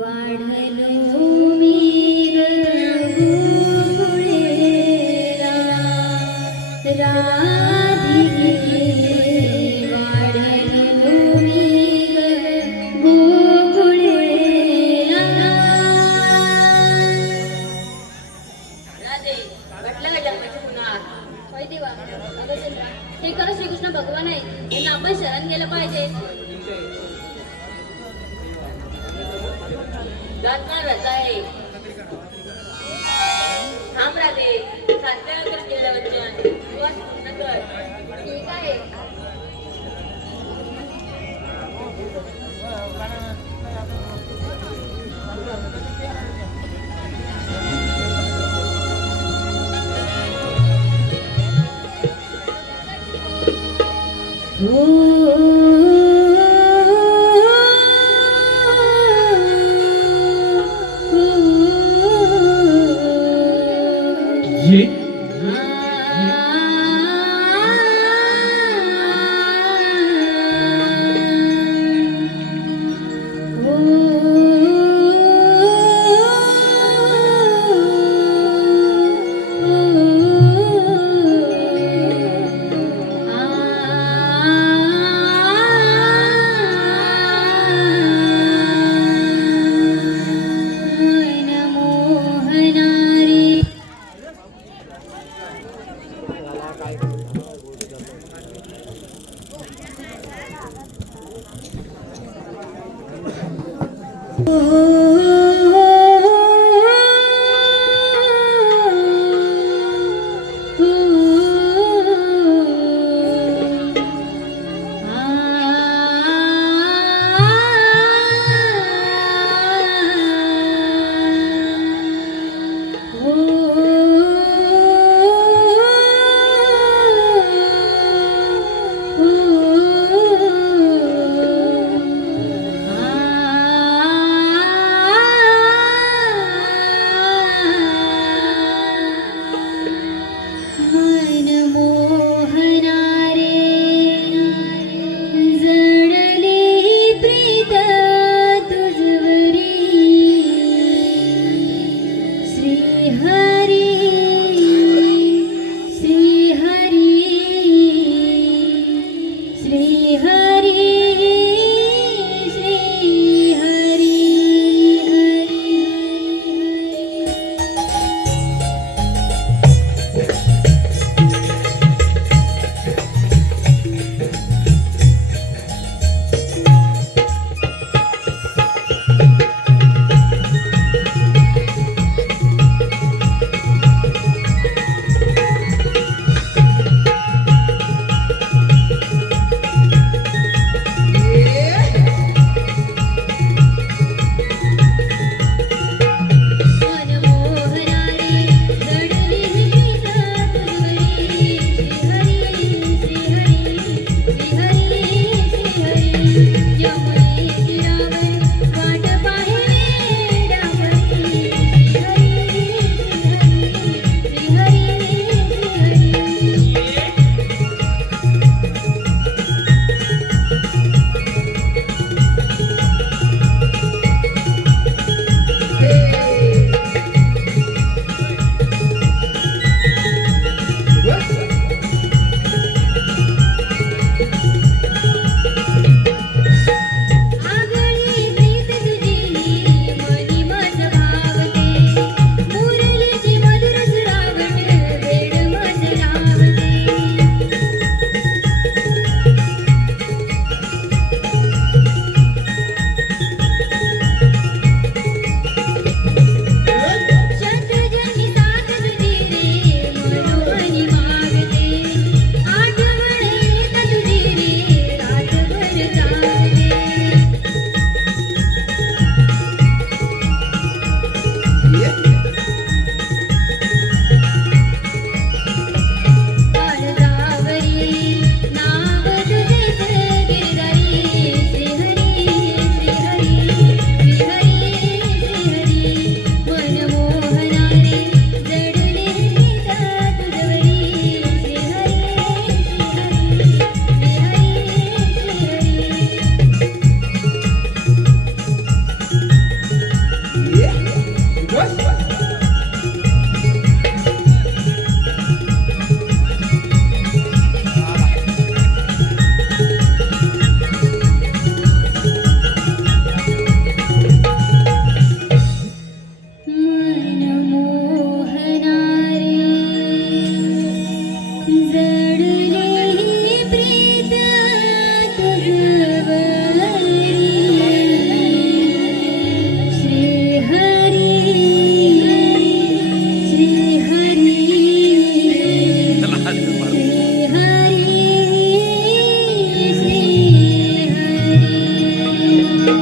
वाढलो मी गोकुळेला राधिके वाढलो मी गोकुळेला राधे म्हटलं का जन्माच्या गुणात होय देवा अगं चंद्रा हे खरं श्रीकृष्ण भगवान आहे त्यांना आपण शरण गेलं पाहिजे जाणार आहे थांब राधे सात्यागर केलं वचन विश्वास पूर्ण कर ठीक आहे